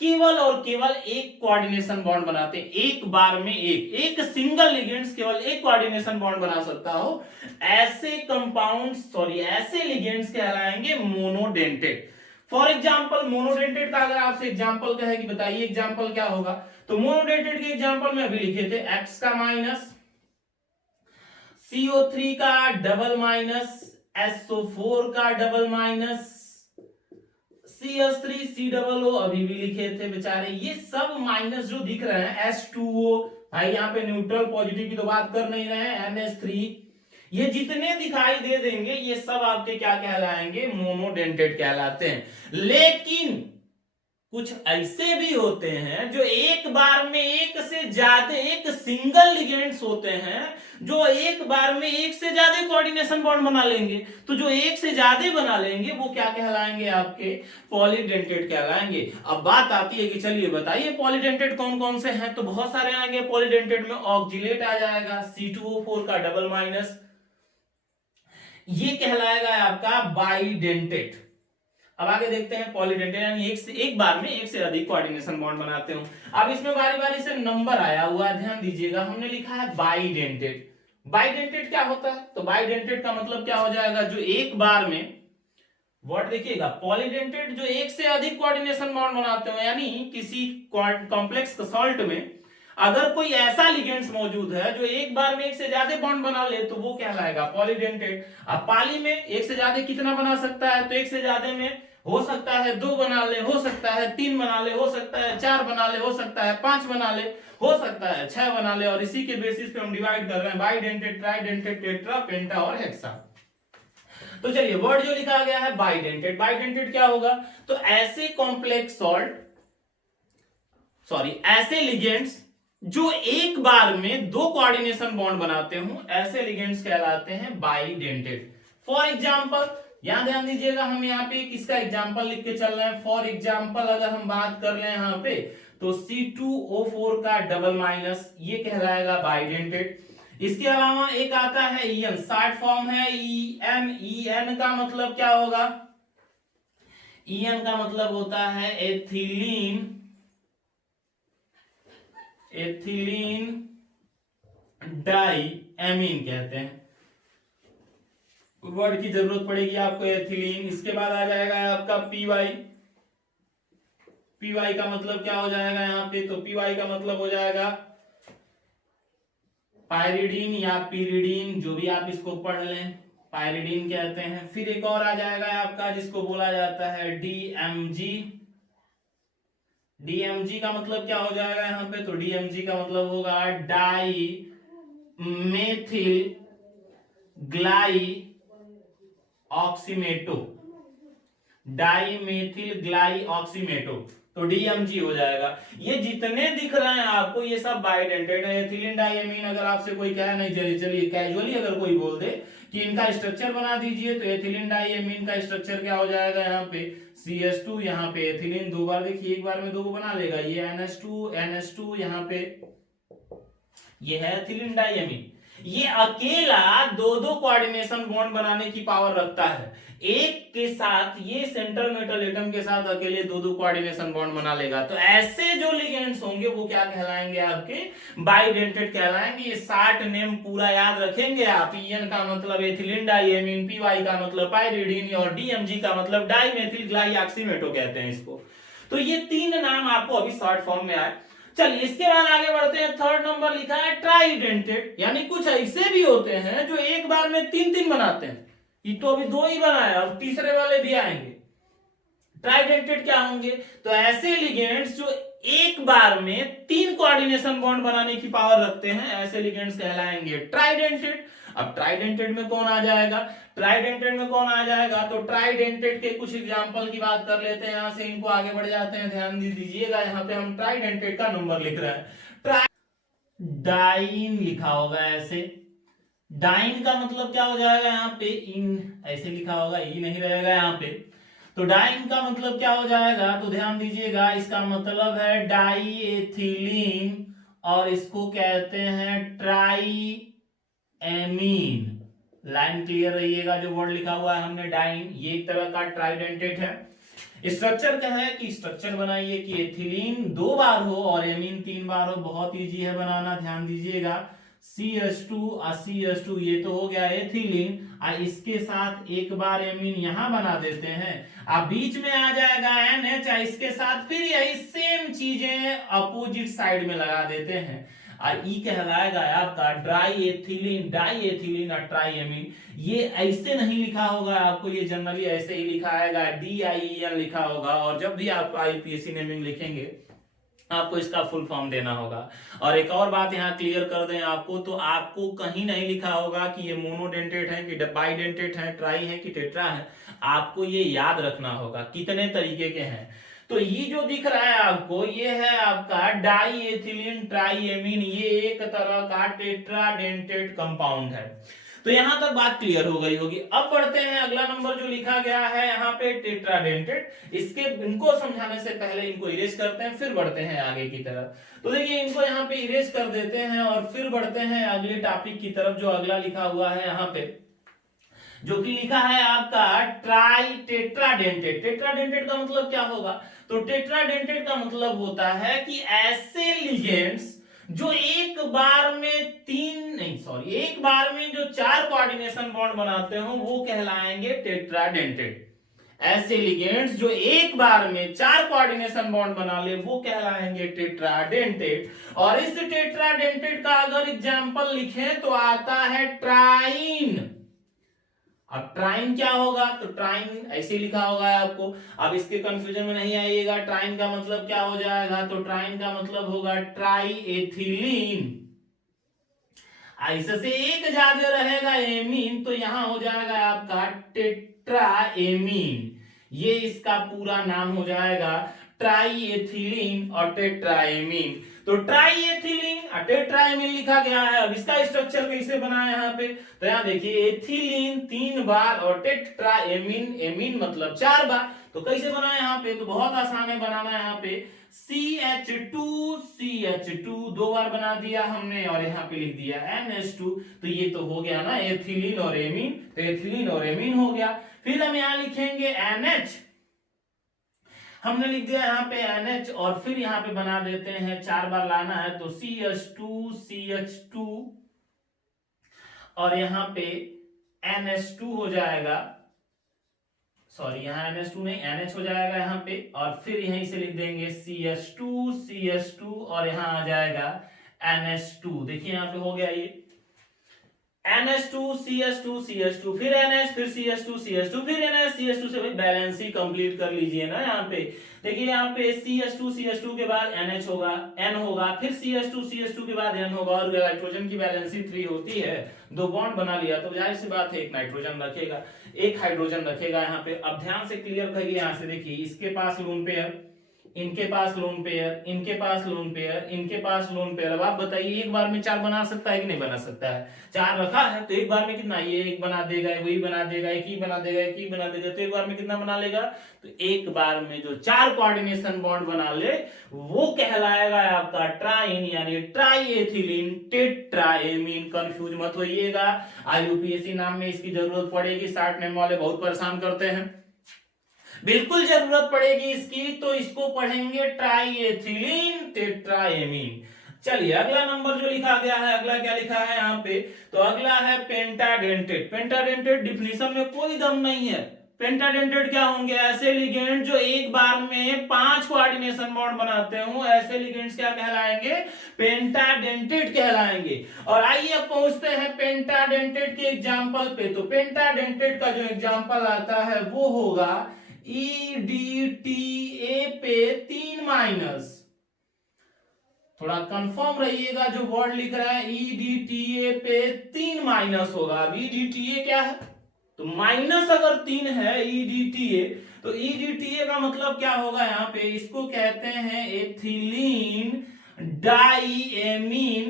केवल और केवल एक कोऑर्डिनेशन बॉन्ड बनाते हैं, एक बार में एक सिंगल लिगेंड्स केवल एक कोऑर्डिनेशन बॉन्ड बना सकता हो, ऐसे कंपाउंड ऐसे लिगेंड्स कहलाएंगे मोनोडेंटेट। फॉर एग्जांपल मोनोडेंटेट का अगर आपसे एग्जांपल कहे कि बताइए एग्जांपल क्या होगा, तो मोनोडेंटेट के एग्जांपल में अभी लिखे थे X का माइनस, CO3 का डबल माइनस, SO4 का डबल माइनस, CH3 COO अभी भी लिखे थे बेचारे, ये सब माइनस जो दिख रहे हैं H2O, भाई यहाँ पे न्यूट्रल पॉजिटिव की तो बात कर नहीं रहे हैं, NH3, ये जितने दिखाई दे देंगे ये सब आपके क्या कहलाएंगे, मोनोडेंटेट कहलाते हैं। लेकिन कुछ ऐसे भी होते हैं जो एक बार में एक से ज्यादा, एक सिंगल लिगेंड्स होते हैं जो एक बार में एक से ज्यादा कोऑर्डिनेशन बॉन्ड बना लेंगे, तो जो एक से ज्यादा बना लेंगे वो क्या कहलाएंगे, आपके पॉलीडेंटेट कहलाएंगे। अब बात आती है कि चलिए बताइए पॉलीडेंटेट कौन कौन से हैं, तो बहुत सारे आएंगे पॉलीडेंटेट में, ऑक्जिलेट आ जाएगा, C2O4 का डबल माइनस, ये कहलाएगा आपका बाइडेंटेट। अब आगे देखते हैं पॉलीडेंटेट यानी एक बार में एक से अधिक कोऑर्डिनेशन बॉन्ड बनाते हो। अब इसमें बारी बारी से नंबर आया हुआ है, ध्यान दीजिएगा, हमने लिखा है बाइडेंटेट। बाइडेंटेट क्या होता है, तो बाइडेंटेट का मतलब क्या हो जाएगा, जो एक बार में, वर्ड देखिएगा, पॉलीडेंटेट जो एक से अधिक कोऑर्डिनेशन बॉन्ड बनाते हो, यानी किसी कॉम्प्लेक्स सॉल्ट में अगर कोई ऐसा लिगेंड्स मौजूद है जो एक बार में एक से ज्यादा बॉन्ड बना ले तो वो कहलाएगा पॉलीडेंटेट। अब पाली में एक से ज्यादा कितना बना सकता है, तो एक से ज्यादा में हो सकता है 2 बना ले, हो सकता है 3 बना ले, हो सकता है 4 बना ले, हो सकता है 5 बना ले, हो सकता है 6 बना ले, और इसी के बेसिस पे हम डिवाइड कर रहे हैं बाइडेंटेट, ट्राइडेंटेट, टेट्रा, पेंटा और हेक्सा। तो चलिए वर्ड जो लिखा गया है बाइडेंटेट, बाइडेंटेट क्या होगा, तो ऐसे कॉम्प्लेक्स सॉल्ट ऐसे लिगेंड्स जो एक बार में 2 कोऑर्डिनेशन बॉन्ड बनाते हो, ऐसे लिगेंड्स कहलाते हैं बाइडेंटेट। फॉर एग्जांपल यहां ध्यान दीजिएगा, हम यहाँ पे किसका एग्जांपल लिख के चल रहे हैं, फॉर एग्जांपल अगर हम बात कर ले यहाँ पे तो C2O4 का डबल माइनस, ये कहलाएगा बाइडेंटेट। इसके अलावा एक आता है EN, शॉर्ट फॉर्म है EN, EN का मतलब क्या होगा, EN का मतलब होता है एथिलीन डाई एमीन कहते हैं, वर्ड की जरूरत पड़ेगी आपको एथिलीन। इसके बाद आ जाएगा आपका PY, PY का मतलब क्या हो जाएगा यहाँ पे, तो PY का मतलब हो जाएगा पायरिडीन या पीरिडीन, जो भी आप इसको पढ़ लें, पायरिडीन कहते हैं। फिर एक और आ जाएगा आपका जिसको बोला जाता है DMG, DMG का मतलब क्या हो जाएगा यहाँ पे, तो DMG का मतलब होगा डाई मेथिल ग्लाई ऑक्सीमेटो, डाई मेथिल ग्लाई ऑक्सीमेटो। तो DMG हो जाएगा। ये जितने दिख रहे हैं आपको ये सब बाइडेंटेड है। एथिलीन डाइमीन अगर आपसे कोई कहे नहीं, चलिए कैजुअली अगर कोई बोल दे कि इनका स्ट्रक्चर बना दीजिए, तो एथिलीन डाइमीन का स्ट्रक्चर क्या हो जाएगा, यहाँ पे CH2, यहाँ पे एथिलीन, दो बार देखिए, एक बार में दो बना लेगा, ये NH2 यहाँ पे ये है एथिलीन डाइमीन। ये अकेला दो दो कोऑर्डिनेशन बॉन्ड बनाने की पावर रखता है। एक के साथ ये सेंट्रल मेटल एटम के साथ अकेले दो दो कोऑर्डिनेशन बॉन्ड बना लेगा। तो ऐसे जो लिगेंड्स होंगे वो क्या कहलाएंगे, आपके बाइडेंटेड कहलाएंगे। ये 60 नेम पूरा याद रखेंगे आप। EN का मतलब एथिलीन डाइमीन, PY का मतलब पाइरिडीन और DMG का मतलब डाइमेथिल ग्लाइऑक्सीमेटो कहते हैं इसको। तो ये तीन नाम आपको अभी शॉर्ट फॉर्म में आए। चलिए इसके बाद आगे बढ़ते हैं। थर्ड नंबर लिखा है ट्राइडेंटेड, यानी कुछ ऐसे भी होते हैं जो एक बार में तीन तीन बनाते हैं। ये तो अभी दो ही बनाया, अब तीसरे वाले भी आएंगे। ट्राइडेंटेड क्या होंगे, तो ऐसे लिगेंड्स जो एक बार में तीन कोऑर्डिनेशन बॉन्ड बनाने की पावर रखते हैं, ऐसे लिगेंड्स कहलाएंगे ट्राइडेंटेड। अब ट्राइडेंटेड में कौन आ जाएगा, तो ट्राइडेंटेड के कुछ एग्जांपल की बात कर लेते हैं। यहां से इनको आगे बढ़ जाते हैं, ध्यान दीजिएगा। यहाँ पे हम ट्राइडेंटेड का नंबर लिख रहे हैं। डाइन लिखा होगा ऐसे, डाइन का मतलब क्या हो जाएगा, यहाँ पे इन ऐसे लिखा होगा, ई नहीं रहेगा यहाँ पे। तो डाइन का मतलब क्या हो जाएगा, तो ध्यान दीजिएगा, इसका मतलब है डाई एथिलीन और इसको कहते हैं ट्राई एमीन। लाइन क्लियर रहिएगा, जो वर्ड लिखा हुआ है हमने डाइन, ये एक तरह का ट्राइडेंटेड है। स्ट्रक्चर क्या है कि स्ट्रक्चर बनाइए कि एथिलीन दो बार हो और एमीन तीन बार हो, बहुत इजी है बनाना, ध्यान दीजिएगा। CH2 और CH2 ये तो हो गया एथिलीन, और इसके साथ एक बार एमीन यहां बना देते हैं, अब बीच में आ जाएगा NH, इसके साथ फिर यही सेम चीजें अपोजिट साइड में लगा देते हैं, और ई कहलाएगा आपका डाई एथिलीन और ट्राइएमीन। ये ऐसे नहीं लिखा होगा आपको, ये जनरली ऐसे ही लिखा आएगा, DIEN लिखा होगा। और जब भी आप IUPAC नेमिंग लिखेंगे आपको इसका फुल फॉर्म देना होगा। और एक और बात यहाँ क्लियर कर दें आपको, तो आपको कहीं नहीं लिखा होगा कि ये मोनोडेंटेट है कि बाइडेंटेट है, ट्राई है कि टेट्रा है। आपको ये याद रखना होगा कितने तरीके के हैं। तो ये जो दिख रहा है आपको, ये है आपका डाई एथिलीन ट्राइएमीन, ये एक तरह का टेट्राडेंटेट कंपाउंड है। तो यहां तक बात क्लियर हो गई होगी। अब बढ़ते हैं, अगला नंबर जो लिखा गया है यहाँ पे टेट्राडेंटेड, इसके इनको समझाने से पहले इनको इरेज करते हैं, फिर बढ़ते हैं आगे की तरफ। तो देखिए इनको यहाँ पे इरेज कर देते हैं और फिर बढ़ते हैं अगले टॉपिक की तरफ, जो अगला लिखा हुआ है यहाँ पे, जो कि लिखा है आपका ट्राई टेट्राडेंटेड। टेट्राडेंटेड का मतलब क्या होगा, तो टेट्राडेंटेड का मतलब होता है कि ऐसे लिगेंड्स जो एक बार में जो चार कोऑर्डिनेशन बॉन्ड बनाते हो वो कहलाएंगे टेट्राडेंटेड। ऐसे लिगेंड्स जो एक बार में चार कोऑर्डिनेशन बॉन्ड बना ले वो कहलाएंगे टेट्राडेंटेड। और इस टेट्राडेंटेड का अगर एग्जांपल लिखें तो आता है ट्राइन। अब ट्राइन क्या होगा, तो ट्राइन ऐसे लिखा होगा आपको, अब इसके कंफ्यूजन में नहीं आइएगा। ट्राइन का मतलब क्या हो जाएगा, तो ट्राइन का मतलब होगा ट्राई एथिलीन। ऐसे से एक ज्यादा रहेगा एमीन, तो यहां हो जाएगा आपका टेट्राएमीन। ये इसका पूरा नाम हो जाएगा ट्राई एथिलीन और टेट्राएमीन। तो ट्राई एथिलीन और टेट्राएमीन लिखा गया है। अब इसका स्ट्रक्चर कैसे बना है यहाँ पे, तो यहाँ देखिए एथिलीन 3 बार और टेट्राएमीन, एमीन मतलब 4 बार। तो कैसे बना है यहाँ पे, तो बहुत आसान है बनाना। यहाँ पे CH2 2 बार बना दिया हमने और यहाँ पे लिख दिया NH2। तो ये तो हो गया ना एथिलीन और एमीन, तो एथिलीन और एमीन हो गया। फिर हम यहाँ लिखेंगे NH, हमने लिख दिया यहाँ पे NH और फिर यहाँ पे बना देते हैं 4 बार लाना है, तो CH2 और यहाँ पे NH2 हो जाएगा, सॉरी यहाँ NH2 नहीं NH हो जाएगा यहाँ पे, और फिर यहीं से लिख देंगे CH2 और यहाँ आ जाएगा NH2। देखिए यहाँ पे हो गया ये NH2 CH2 फिर NH फिर CH2 फिर NH CH2 से भाई बैलेंस ही कंप्लीट कर लीजिए ना। यहाँ पे देखिए यहाँ पे CH2 के बाद NH होगा, N होगा, फिर CH2 के बाद N होगा, और नाइट्रोजन की बैलेंसी 3 होती है। 2 बॉन्ड बना लिया तो जाहिर सी बात है एक नाइट्रोजन रखेगा, एक हाइड्रोजन रखेगा यहाँ पे। अब ध्यान से क्लियर करिए, यहाँ से देखिए इसके पास लोन पेयर, इनके पास लोन पेयर, इनके पास लोन पेयर, इनके पास लोन पेयर। अब आप बताइए एक बार में 4 बना सकता है कि नहीं बना सकता है? 4 रखा है तो एक बार में कितना, ये एक बना देगा, वही बना देगा, एक ही बना देगा, एक ही बना देगा, तो एक बार में कितना बना लेगा? तो एक बार में जो 4 कोऑर्डिनेशन बॉन्ड बना ले वो कहलाएगा आपका ट्राइन, यानी ट्राई एथिलीन टेट्राएमीन। कंफ्यूज मत होइएगा, आईयूपीएसी नाम में इसकी जरूरत पड़ेगी, शॉर्ट नेम वाले बहुत परेशान करते हैं, बिल्कुल जरूरत पड़ेगी इसकी, तो इसको पढ़ेंगे ट्राइएथिलीन टेट्राएमीन। चलिए अगला नंबर जो लिखा गया है, अगला क्या लिखा है यहाँ पे? तो अगला है पेंटाडेंटेट। पेंटाडेंटेट डिफिनीशन में कोई दम नहीं है। पेंटाडेंटेट क्या होंगे? ऐसे लिगेंड जो एक बार में 5 कोऑर्डिनेशन बॉन्ड बनाते हो, ऐसे लिगेंड्स क्या कहलाएंगे? पेंटाडेंटेट कहलाएंगे। और आइए अब पहुंचते हैं पेंटाडेंटेट के एग्जांपल पे। तो पेंटाडेंटेट का जो एग्जांपल आता है वो होगा EDTA पे 3 माइनस, थोड़ा कंफर्म रहिएगा जो वर्ड लिख रहा है EDTA पे 3 माइनस होगा। अब EDTA क्या है? तो माइनस अगर 3 है EDTA, तो EDTA का मतलब क्या होगा यहाँ पे? इसको कहते हैं एथिलीन डाइएमीन।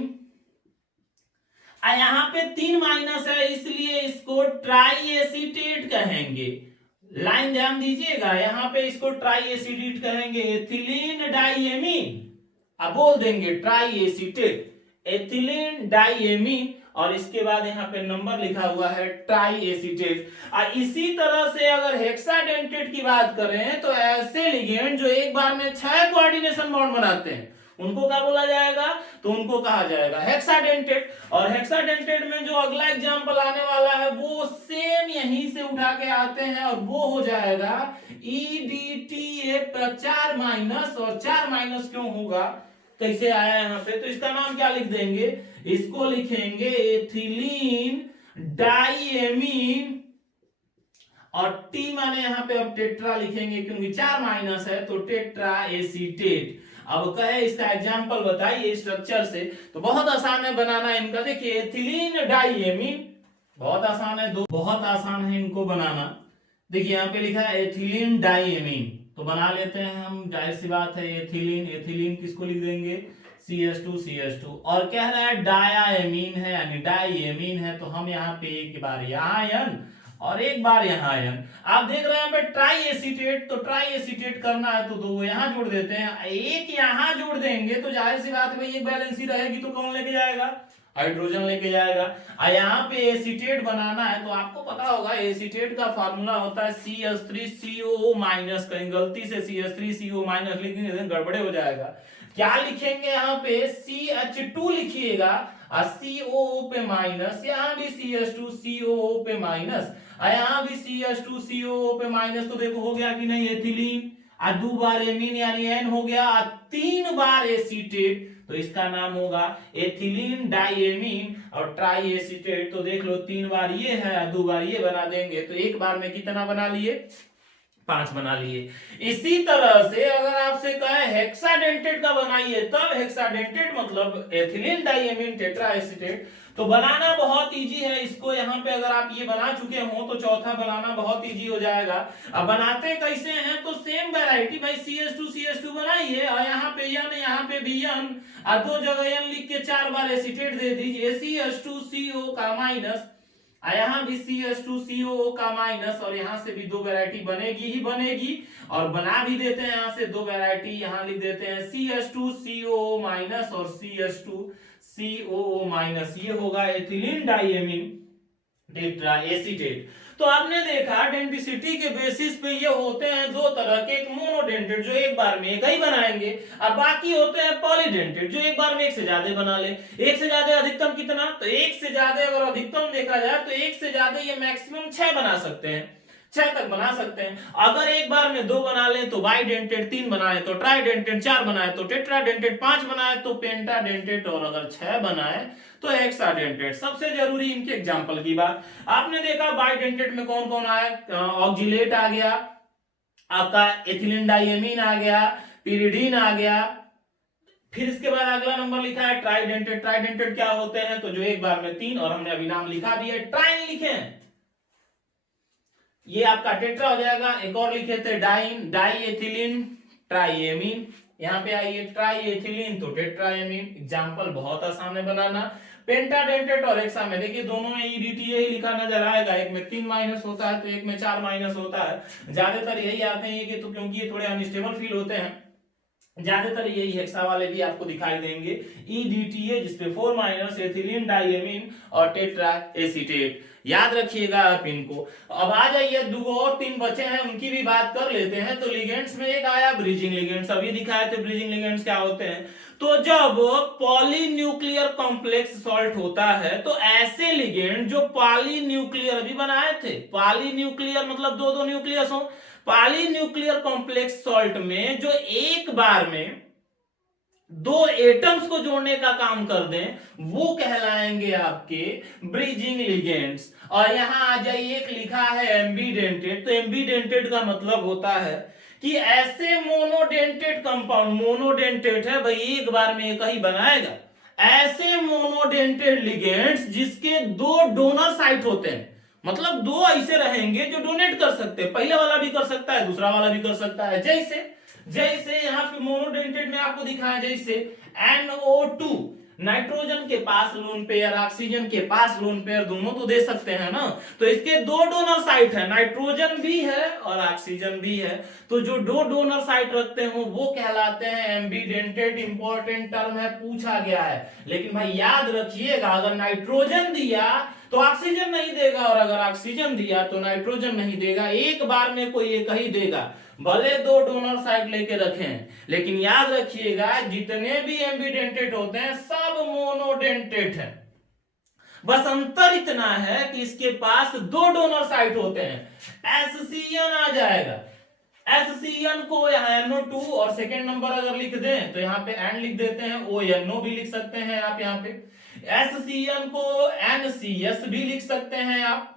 यहाँ पे 3 माइनस है इसलिए इसको ट्राइएसीटेट कहेंगे। लाइन ध्यान दीजिएगा, यहाँ पे इसको ट्राइएसीटेट कहेंगे, एथिलीन डाइएमीन। अब बोल देंगे ट्राइएसीटेट, एथिलीन डाइएमीन, और इसके बाद यहाँ पे नंबर लिखा हुआ है ट्राइएसीटेट। इसी तरह से अगर हेक्साडेंटेट की बात करें तो ऐसे लिगेंड जो एक बार में 6 कोऑर्डिनेशन बॉन्ड बनाते हैं उनको क्या बोला जाएगा? तो उनको कहा जाएगा हेक्साडेंटेट। और हेक्साडेंटेट में जो अगला एग्जांपल आने वाला है वो सेम यहीं से उठा के आते हैं, और वो हो जाएगा EDTA पर 4 माइनस। और 4 माइनस क्यों होगा, कैसे आया यहाँ पे? तो इसका नाम क्या लिख देंगे? इसको लिखेंगे एथिलीन डाइएमीन, और टी माने यहाँ पे अब टेट्रा लिखेंगे क्योंकि 4 माइनस है, तो टेट्रा एसीटेट। अब कहे इसका एग्जांपल बताइए स्ट्रक्चर से, तो बहुत आसान है बनाना इनका। देखिए एथिलीन डाइएमीन बहुत आसान है, बहुत आसान है इनको बनाना। देखिए यहाँ पे लिखा है एथिलीन डाइएमीन, तो बना लेते हैं हम, जाहिर सी बात है एथिलीन। एथिलीन किसको लिख देंगे? CH2 और कह रहा है डायामीन है यानी डाइएमीन है, तो हम यहाँ पे एक बार यहाँ आयन और एक बार यहाँ आयन। आप देख रहे हैं ट्राई एसीटेट, तो ट्राई एसीटेट करना है तो 2 यहाँ जोड़ देते हैं, एक यहाँ जोड़ देंगे, तो जाहिर सी बात है एक बैलेंसी रहेगी, तो कौन लेके जाएगा? हाइड्रोजन लेके जाएगा। और यहाँ पे एसीटेट बनाना है तो आपको पता होगा एसीटेट का फार्मूला होता है CH3COO माइनस। कहीं गलती से CH3CO माइनस लिख देंगे गड़बड़े हो जाएगा। क्या लिखेंगे यहाँ पे? CH2 लिखिएगा और COO पे माइनस, यहाँ भी CH2COO पे माइनस, यहाँ भी CH2COO पे माइनस। तो देखो हो गया कि नहीं एथिलीन, और 2 बार एमीन यानी N हो गया, और 3 बार एसीटेट, तो इसका नाम होगा एथिलीन डाइएमीन और ट्राई एसीटेट। तो देख लो 3 बार ये है और 2 बार ये बना देंगे, तो एक बार में कितना बना लिए? 5 बना लिए। इसी तरह से अगर आपसे कहे हेक्साडेंटेट का बनाइए, तब हेक्साडेंटेट मतलब एथिलीन डाइएमीन टेट्रा एसीटेट, तो बनाना बहुत इजी है इसको। यहाँ पे अगर आप ये बना चुके हो तो चौथा बनाना बहुत इजी हो जाएगा। अब बनाते कैसे हैं? तो सेम वैरायटी भाई CH2 बनाइए, और यहाँ पे N, यहाँ पे भी N, और 2 जगह N लिख के 4 बार एसीटेट दे दीजिए, CH2CO का माइनस, यहाँ भी CH2COO का माइनस, और यहाँ से भी 2 वैरायटी बनेगी ही बनेगी। और बना भी देते हैं यहाँ से 2 वैरायटी, यहाँ लिख देते हैं CH2COO माइनस और CH2COO माइनस। ये होगा एथिलीन डाइएमीन टेट्रा एसीटेट। तो आपने देखा डेंटिसिटी के बेसिस पे ये होते हैं 2 तरह के, एक मोनोडेंटेट जो एक बार में एक ही बनाएंगे, और बाकी होते हैं पॉलीडेंटेट जो एक बार में एक से ज्यादा बना ले। एक से ज्यादा अधिकतम कितना? तो एक से ज्यादा अगर अधिकतम देखा जाए तो एक से ज्यादा ये मैक्सिमम 6 बना सकते हैं, 6 तक बना सकते हैं। अगर एक बार में 2 बना ले तो बाइडेंटेट, 3 बनाए तो ट्राइडेंटेट, 4 बनाए तो टेट्राडेंटेट, 5 बनाए तो पेंटाडेंटेट, और अगर 6 बनाए तो हेक्साडेंटेट। सबसे जरूरी इनके एग्जांपल की बात, आपने देखा बाइडेंटेट में कौन कौन आया? ऑक्जिलेट आ गया, आपका एथिलीन डाइएमीन आ गया, पिरिडीन आ गया। फिर इसके बाद अगला नंबर लिखा है ट्राइडेंटेट। ट्राइडेंटेट क्या होते हैं? तो जो एक बार में 3, और हमने अभी नाम लिखा दिया, ट्राइन लिखे, ये आपका टेट्रा हो जाएगा। एक और लिखे थे डाइन, डाई एथिलीन ट्राइएमीन, यहाँ पे आइए ट्राइएथिलीन तो टेट्राएमीन। एग्जांपल बहुत आसान है बनाना। पेंटाडेंटेट और हेक्सा में देखिए दोनों में ईडीटीए ही लिखा नजर आएगा, एक में 3 माइनस होता है तो एक में 4 माइनस होता है। ज्यादातर यही आते हैं कि तो क्योंकि ये थोड़े अनस्टेबल फील होते हैं, ज्यादातर यही हेक्सा वाले भी आपको दिखाई देंगे। ईडीटीए जिसपे 4 माइनस, एथिलीन डाइएमीन और टेट्रा एसीटेट, याद रखिएगा आप इनको। अब आ जाइए दो और तीन बचे हैं, उनकी भी बात कर लेते हैं। तो लिगेंड्स में एक आया ब्रिजिंग लिगेंड्स, अभी दिखाए थे ब्रिजिंग लिगेंड्स क्या होते हैं। तो जब पॉलीन्यूक्लियर कॉम्प्लेक्स सॉल्ट होता है तो ऐसे लिगेंड जो पॉलीन्यूक्लियर अभी बनाए थे, पॉलीन्यूक्लियर मतलब दो दो न्यूक्लियस हो, पॉलीन्यूक्लियर कॉम्प्लेक्स सॉल्ट में जो एक बार में दो एटम्स को जोड़ने का काम कर दें वो कहलाएंगे आपके ब्रिजिंग लिगेंड्स। और यहां आ जाइए, एक लिखा है एम्बीडेंटेड, तो एम्बीडेंटेड का मतलब होता है कि ऐसे मोनोडेंटेड कंपाउंड, मोनोडेंटेड है भाई एक बार में एक ही बनाएगा, ऐसे मोनोडेंटेड लिगेंड्स जिसके दो डोनर साइट होते हैं, मतलब दो ऐसे रहेंगे जो डोनेट कर सकते हैं, पहले वाला भी कर सकता है दूसरा वाला भी कर सकता है। जैसे यहां पे मोनोडेंटेड में आपको दिखाया जैसे NO2, नाइट्रोजन के पास लोन पेयर, ऑक्सीजन के पास लोन पेयर, दोनों तो दे सकते हैं ना। तो इसके दो डोनर साइट है, नाइट्रोजन भी है और ऑक्सीजन भी है, तो जो दो डोनर साइट रखते हो वो कहलाते हैं एम्बीडेंटेड। इंपॉर्टेंट टर्म है, पूछा गया है। लेकिन भाई याद रखिएगा, अगर नाइट्रोजन दिया तो ऑक्सीजन नहीं देगा और अगर ऑक्सीजन दिया तो नाइट्रोजन नहीं देगा, एक बार में कोई एक ही देगा, भले दो डोनर साइट लेके रखें। लेकिन याद रखिएगा जितने भी एम्बीडेंटेड होते हैं सब मोनोडेंटेड है, बस अंतर इतना है कि इसके पास दो डोनर साइट होते हैं। एससीएन आ जाएगा, एससीएन को यहाँ NO2 और सेकेंड नंबर अगर लिख दें तो यहाँ पे एन लिख देते हैं, ONO भी लिख सकते हैं आप, यहाँ पे एससीएन को NCS भी लिख सकते हैं आप।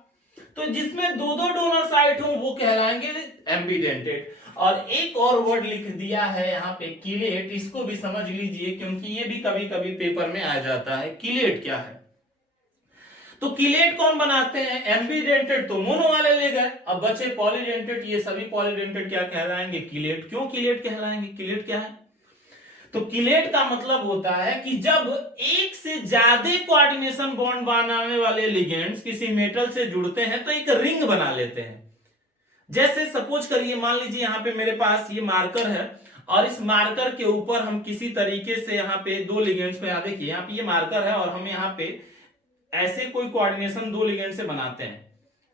तो जिसमें दो दो डोनर साइट हो वो कहलाएंगे एम्बीडेंटेड। और एक और वर्ड लिख दिया है यहाँ पे किलेट, इसको भी समझ लीजिए क्योंकि ये भी कभी कभी पेपर में आ जाता है। किलेट क्या है? तो किलेट कौन बनाते हैं? एम्बीडेंटेड तो मोनो वाले ले गए, अब बचे पॉलीडेंटेड, ये सभी पॉलीडेंटेड क्या कहलाएंगे? किलेट। क्यों किलेट कहलाएंगे? किलेट क्या है? तो किलेट का मतलब होता है कि जब एक से ज्यादा कोऑर्डिनेशन बॉन्ड बनाने वाले लिगेंड्स किसी मेटल से जुड़ते हैं तो एक रिंग बना लेते हैं। जैसे सपोज करिए, मान लीजिए यहाँ पे मेरे पास ये मार्कर है और इस मार्कर के ऊपर हम किसी तरीके से यहाँ पे दो लिगेंड्स पे, यहाँ देखिए यहाँ पे ये मार्कर है और हम यहाँ पे ऐसे कोई कोऑर्डिनेशन दो लिगेंड से बनाते हैं।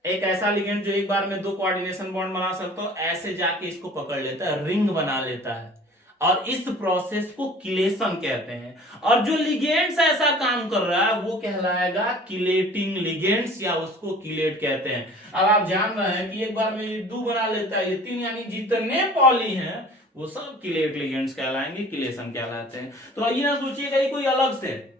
एक ऐसा लिगेंड जो एक बार में दो कोऑर्डिनेशन बॉन्ड बना सकता हो, ऐसे जाके इसको पकड़ लेता है, रिंग बना लेता है, और इस प्रोसेस को किलेशन कहते हैं। और जो लिगेंड्स ऐसा काम कर रहा है वो कहलाएगा किलेटिंग लिगेंड्स, या उसको किलेट कहते हैं। अब आप जान रहे हैं कि एक बार में दो बना लेता है, ये तीन, यानी जितने पॉली हैं वो सब किलेट लिगेंड्स कहलाएंगे, किलेशन कहलाते हैं। तो ये ना सोचिएगा ये कोई अलग से,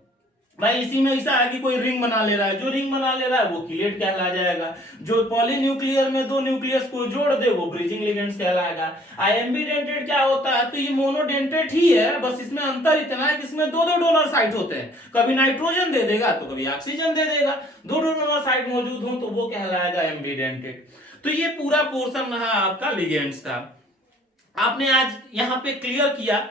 भाई इसी में ऐसा है कि कोई रिंग बना ले रहा है, जो रिंग बना ले रहा है वो किलेट कहला जाएगा, जो पॉलीन्यूक्लियर में दो न्यूक्लियस को जोड़ दे वो ब्रिजिंग लिगेंड्स कहलाएगा। एम्बीडेंटेड क्या होता है? तो ये मोनोडेंटेड ही है, बस इसमें अंतर इतना है कि इसमें दो दो डोनर साइट होते हैं, कभी नाइट्रोजन दे देगा तो कभी ऑक्सीजन दे देगा, दो डोनर साइट मौजूद हो तो वो कहलाएगा एम्बीडेंटेड। तो ये पूरा पोर्शन रहा आपका लिगेंड्स का। आपने आज यहाँ पे क्लियर किया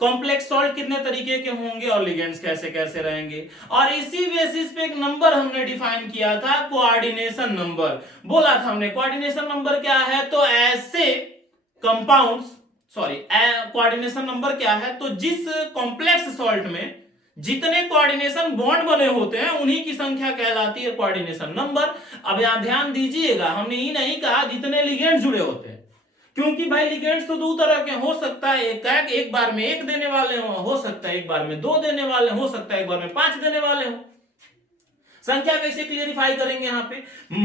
कॉम्प्लेक्स सॉल्ट कितने तरीके के होंगे और लिगेंड्स कैसे कैसे रहेंगे, और इसी बेसिस पे एक नंबर हमने डिफाइन किया था, कोऑर्डिनेशन नंबर। बोला था हमने कोऑर्डिनेशन नंबर क्या है, तो ऐसे कंपाउंड्स, सॉरी कोऑर्डिनेशन नंबर क्या है, तो जिस कॉम्प्लेक्स सॉल्ट में जितने कोऑर्डिनेशन बॉन्ड बने होते हैं उन्हीं की संख्या कहलाती है कोऑर्डिनेशन नंबर। अब यहां ध्यान दीजिएगा, हमने ये नहीं कहा जितने लिगेंड्स जुड़े होते हैं, क्योंकि भाई लिगेंड्स तो दो तरह के हो सकता है, एक बार में एक देने वाले हो सकता है एक बार में दो देने वाले हो सकता है एक बार में 5 देने वाले हो। संख्या कैसे क्लियरिफाई करेंगे? यहाँ पे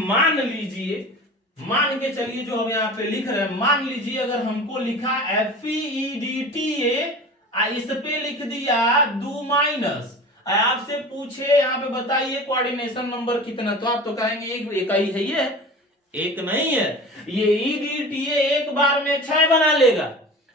मान लीजिए, मान के चलिए जो हम यहाँ पे लिख रहे हैं, मान लीजिए अगर हमको लिखा FeEDTA, इस पे लिख दिया 2 माइनस, आपसे पूछे यहाँ पे बताइए कोऑर्डिनेशन नंबर कितना, तो आप तो कहेंगे एक ही है, ये एक नहीं है, ये EDTA एक बार में 6 बना लेगा।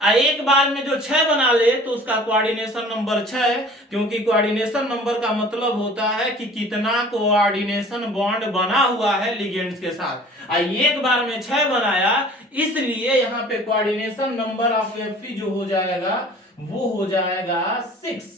एक बार में जो 6 बना ले तो उसका कोऑर्डिनेशन नंबर 6 है, क्योंकि कोऑर्डिनेशन नंबर का मतलब होता है कि कितना कोऑर्डिनेशन बॉन्ड बना हुआ है लिगेंड्स के साथ। एक बार में 6 बनाया, इसलिए यहाँ पे कोऑर्डिनेशन नंबर ऑफ Fc जो हो जाएगा वो हो जाएगा 6।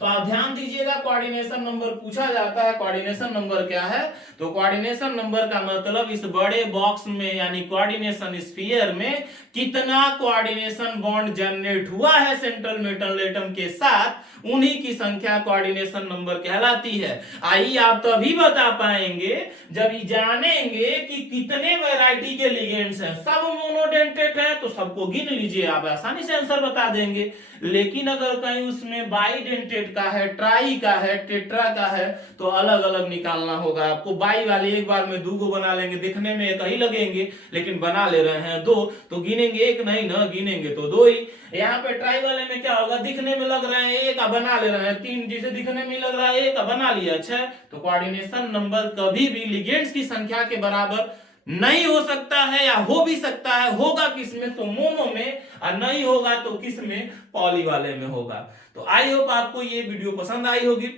तो आप ध्यान दीजिएगा, कोऑर्डिनेशन नंबर पूछा जाता है, कोऑर्डिनेशन नंबर क्या है? तो कोऑर्डिनेशन नंबर का मतलब इस बड़े बॉक्स में यानी कोऑर्डिनेशन स्फीयर में कितना कोऑर्डिनेशन बॉन्ड जनरेट हुआ है सेंट्रल मेटल एटम के साथ, उन्हीं की संख्या कोऑर्डिनेशन नंबर कहलाती है। आइए आप तभी बता पाएंगे जब ये जानेंगे कि कितने वैरायटी के लिगेंड्स हैं। सब मोनोडेंटेट है तो सबको गिन लीजिए, आप आसानी से आंसर बता देंगे। लेकिन अगर कहीं उसमें बाइडेंटेट का है, ट्राई का है, टेट्रा का है, तो अलग अलग निकालना होगा आपको। बाई वाले एक बार में 2 को बना लेंगे, दिखने में एक ही लगेंगे, लेकिन बना ले रहे हैं 2, तो गिनेंगे एक नहीं ना, गिनेंगे तो 2 ही। यहाँ पे ट्राई वाले में क्या होगा, दिखने में लग रहे हैं 1, बना ले रहे हैं 3, जिसे दिखने में लग रहा है 1, बना लिया 6। तो कोऑर्डिनेशन नंबर कभी भी लिगेंड्स की संख्या के बराबर नहीं हो सकता है, या हो भी सकता है। होगा किसमें? तो मोनो में, और नहीं होगा तो किसमें? पॉली वाले में होगा। तो आई होप आपको ये वीडियो पसंद आई होगी।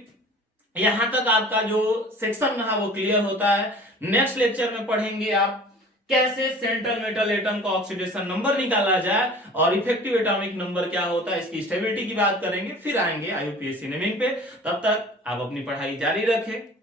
यहां तक आपका जो सेक्शन रहा वो क्लियर होता है। नेक्स्ट लेक्चर में पढ़ेंगे आप कैसे सेंट्रल मेटल एटम का ऑक्सीडेशन नंबर निकाला जाए और इफेक्टिव एटॉमिक नंबर क्या होता है, इसकी स्टेबिलिटी की बात करेंगे। फिर आएंगे IUPAC नेमिंग पे। तब तक आप अपनी पढ़ाई जारी रखें।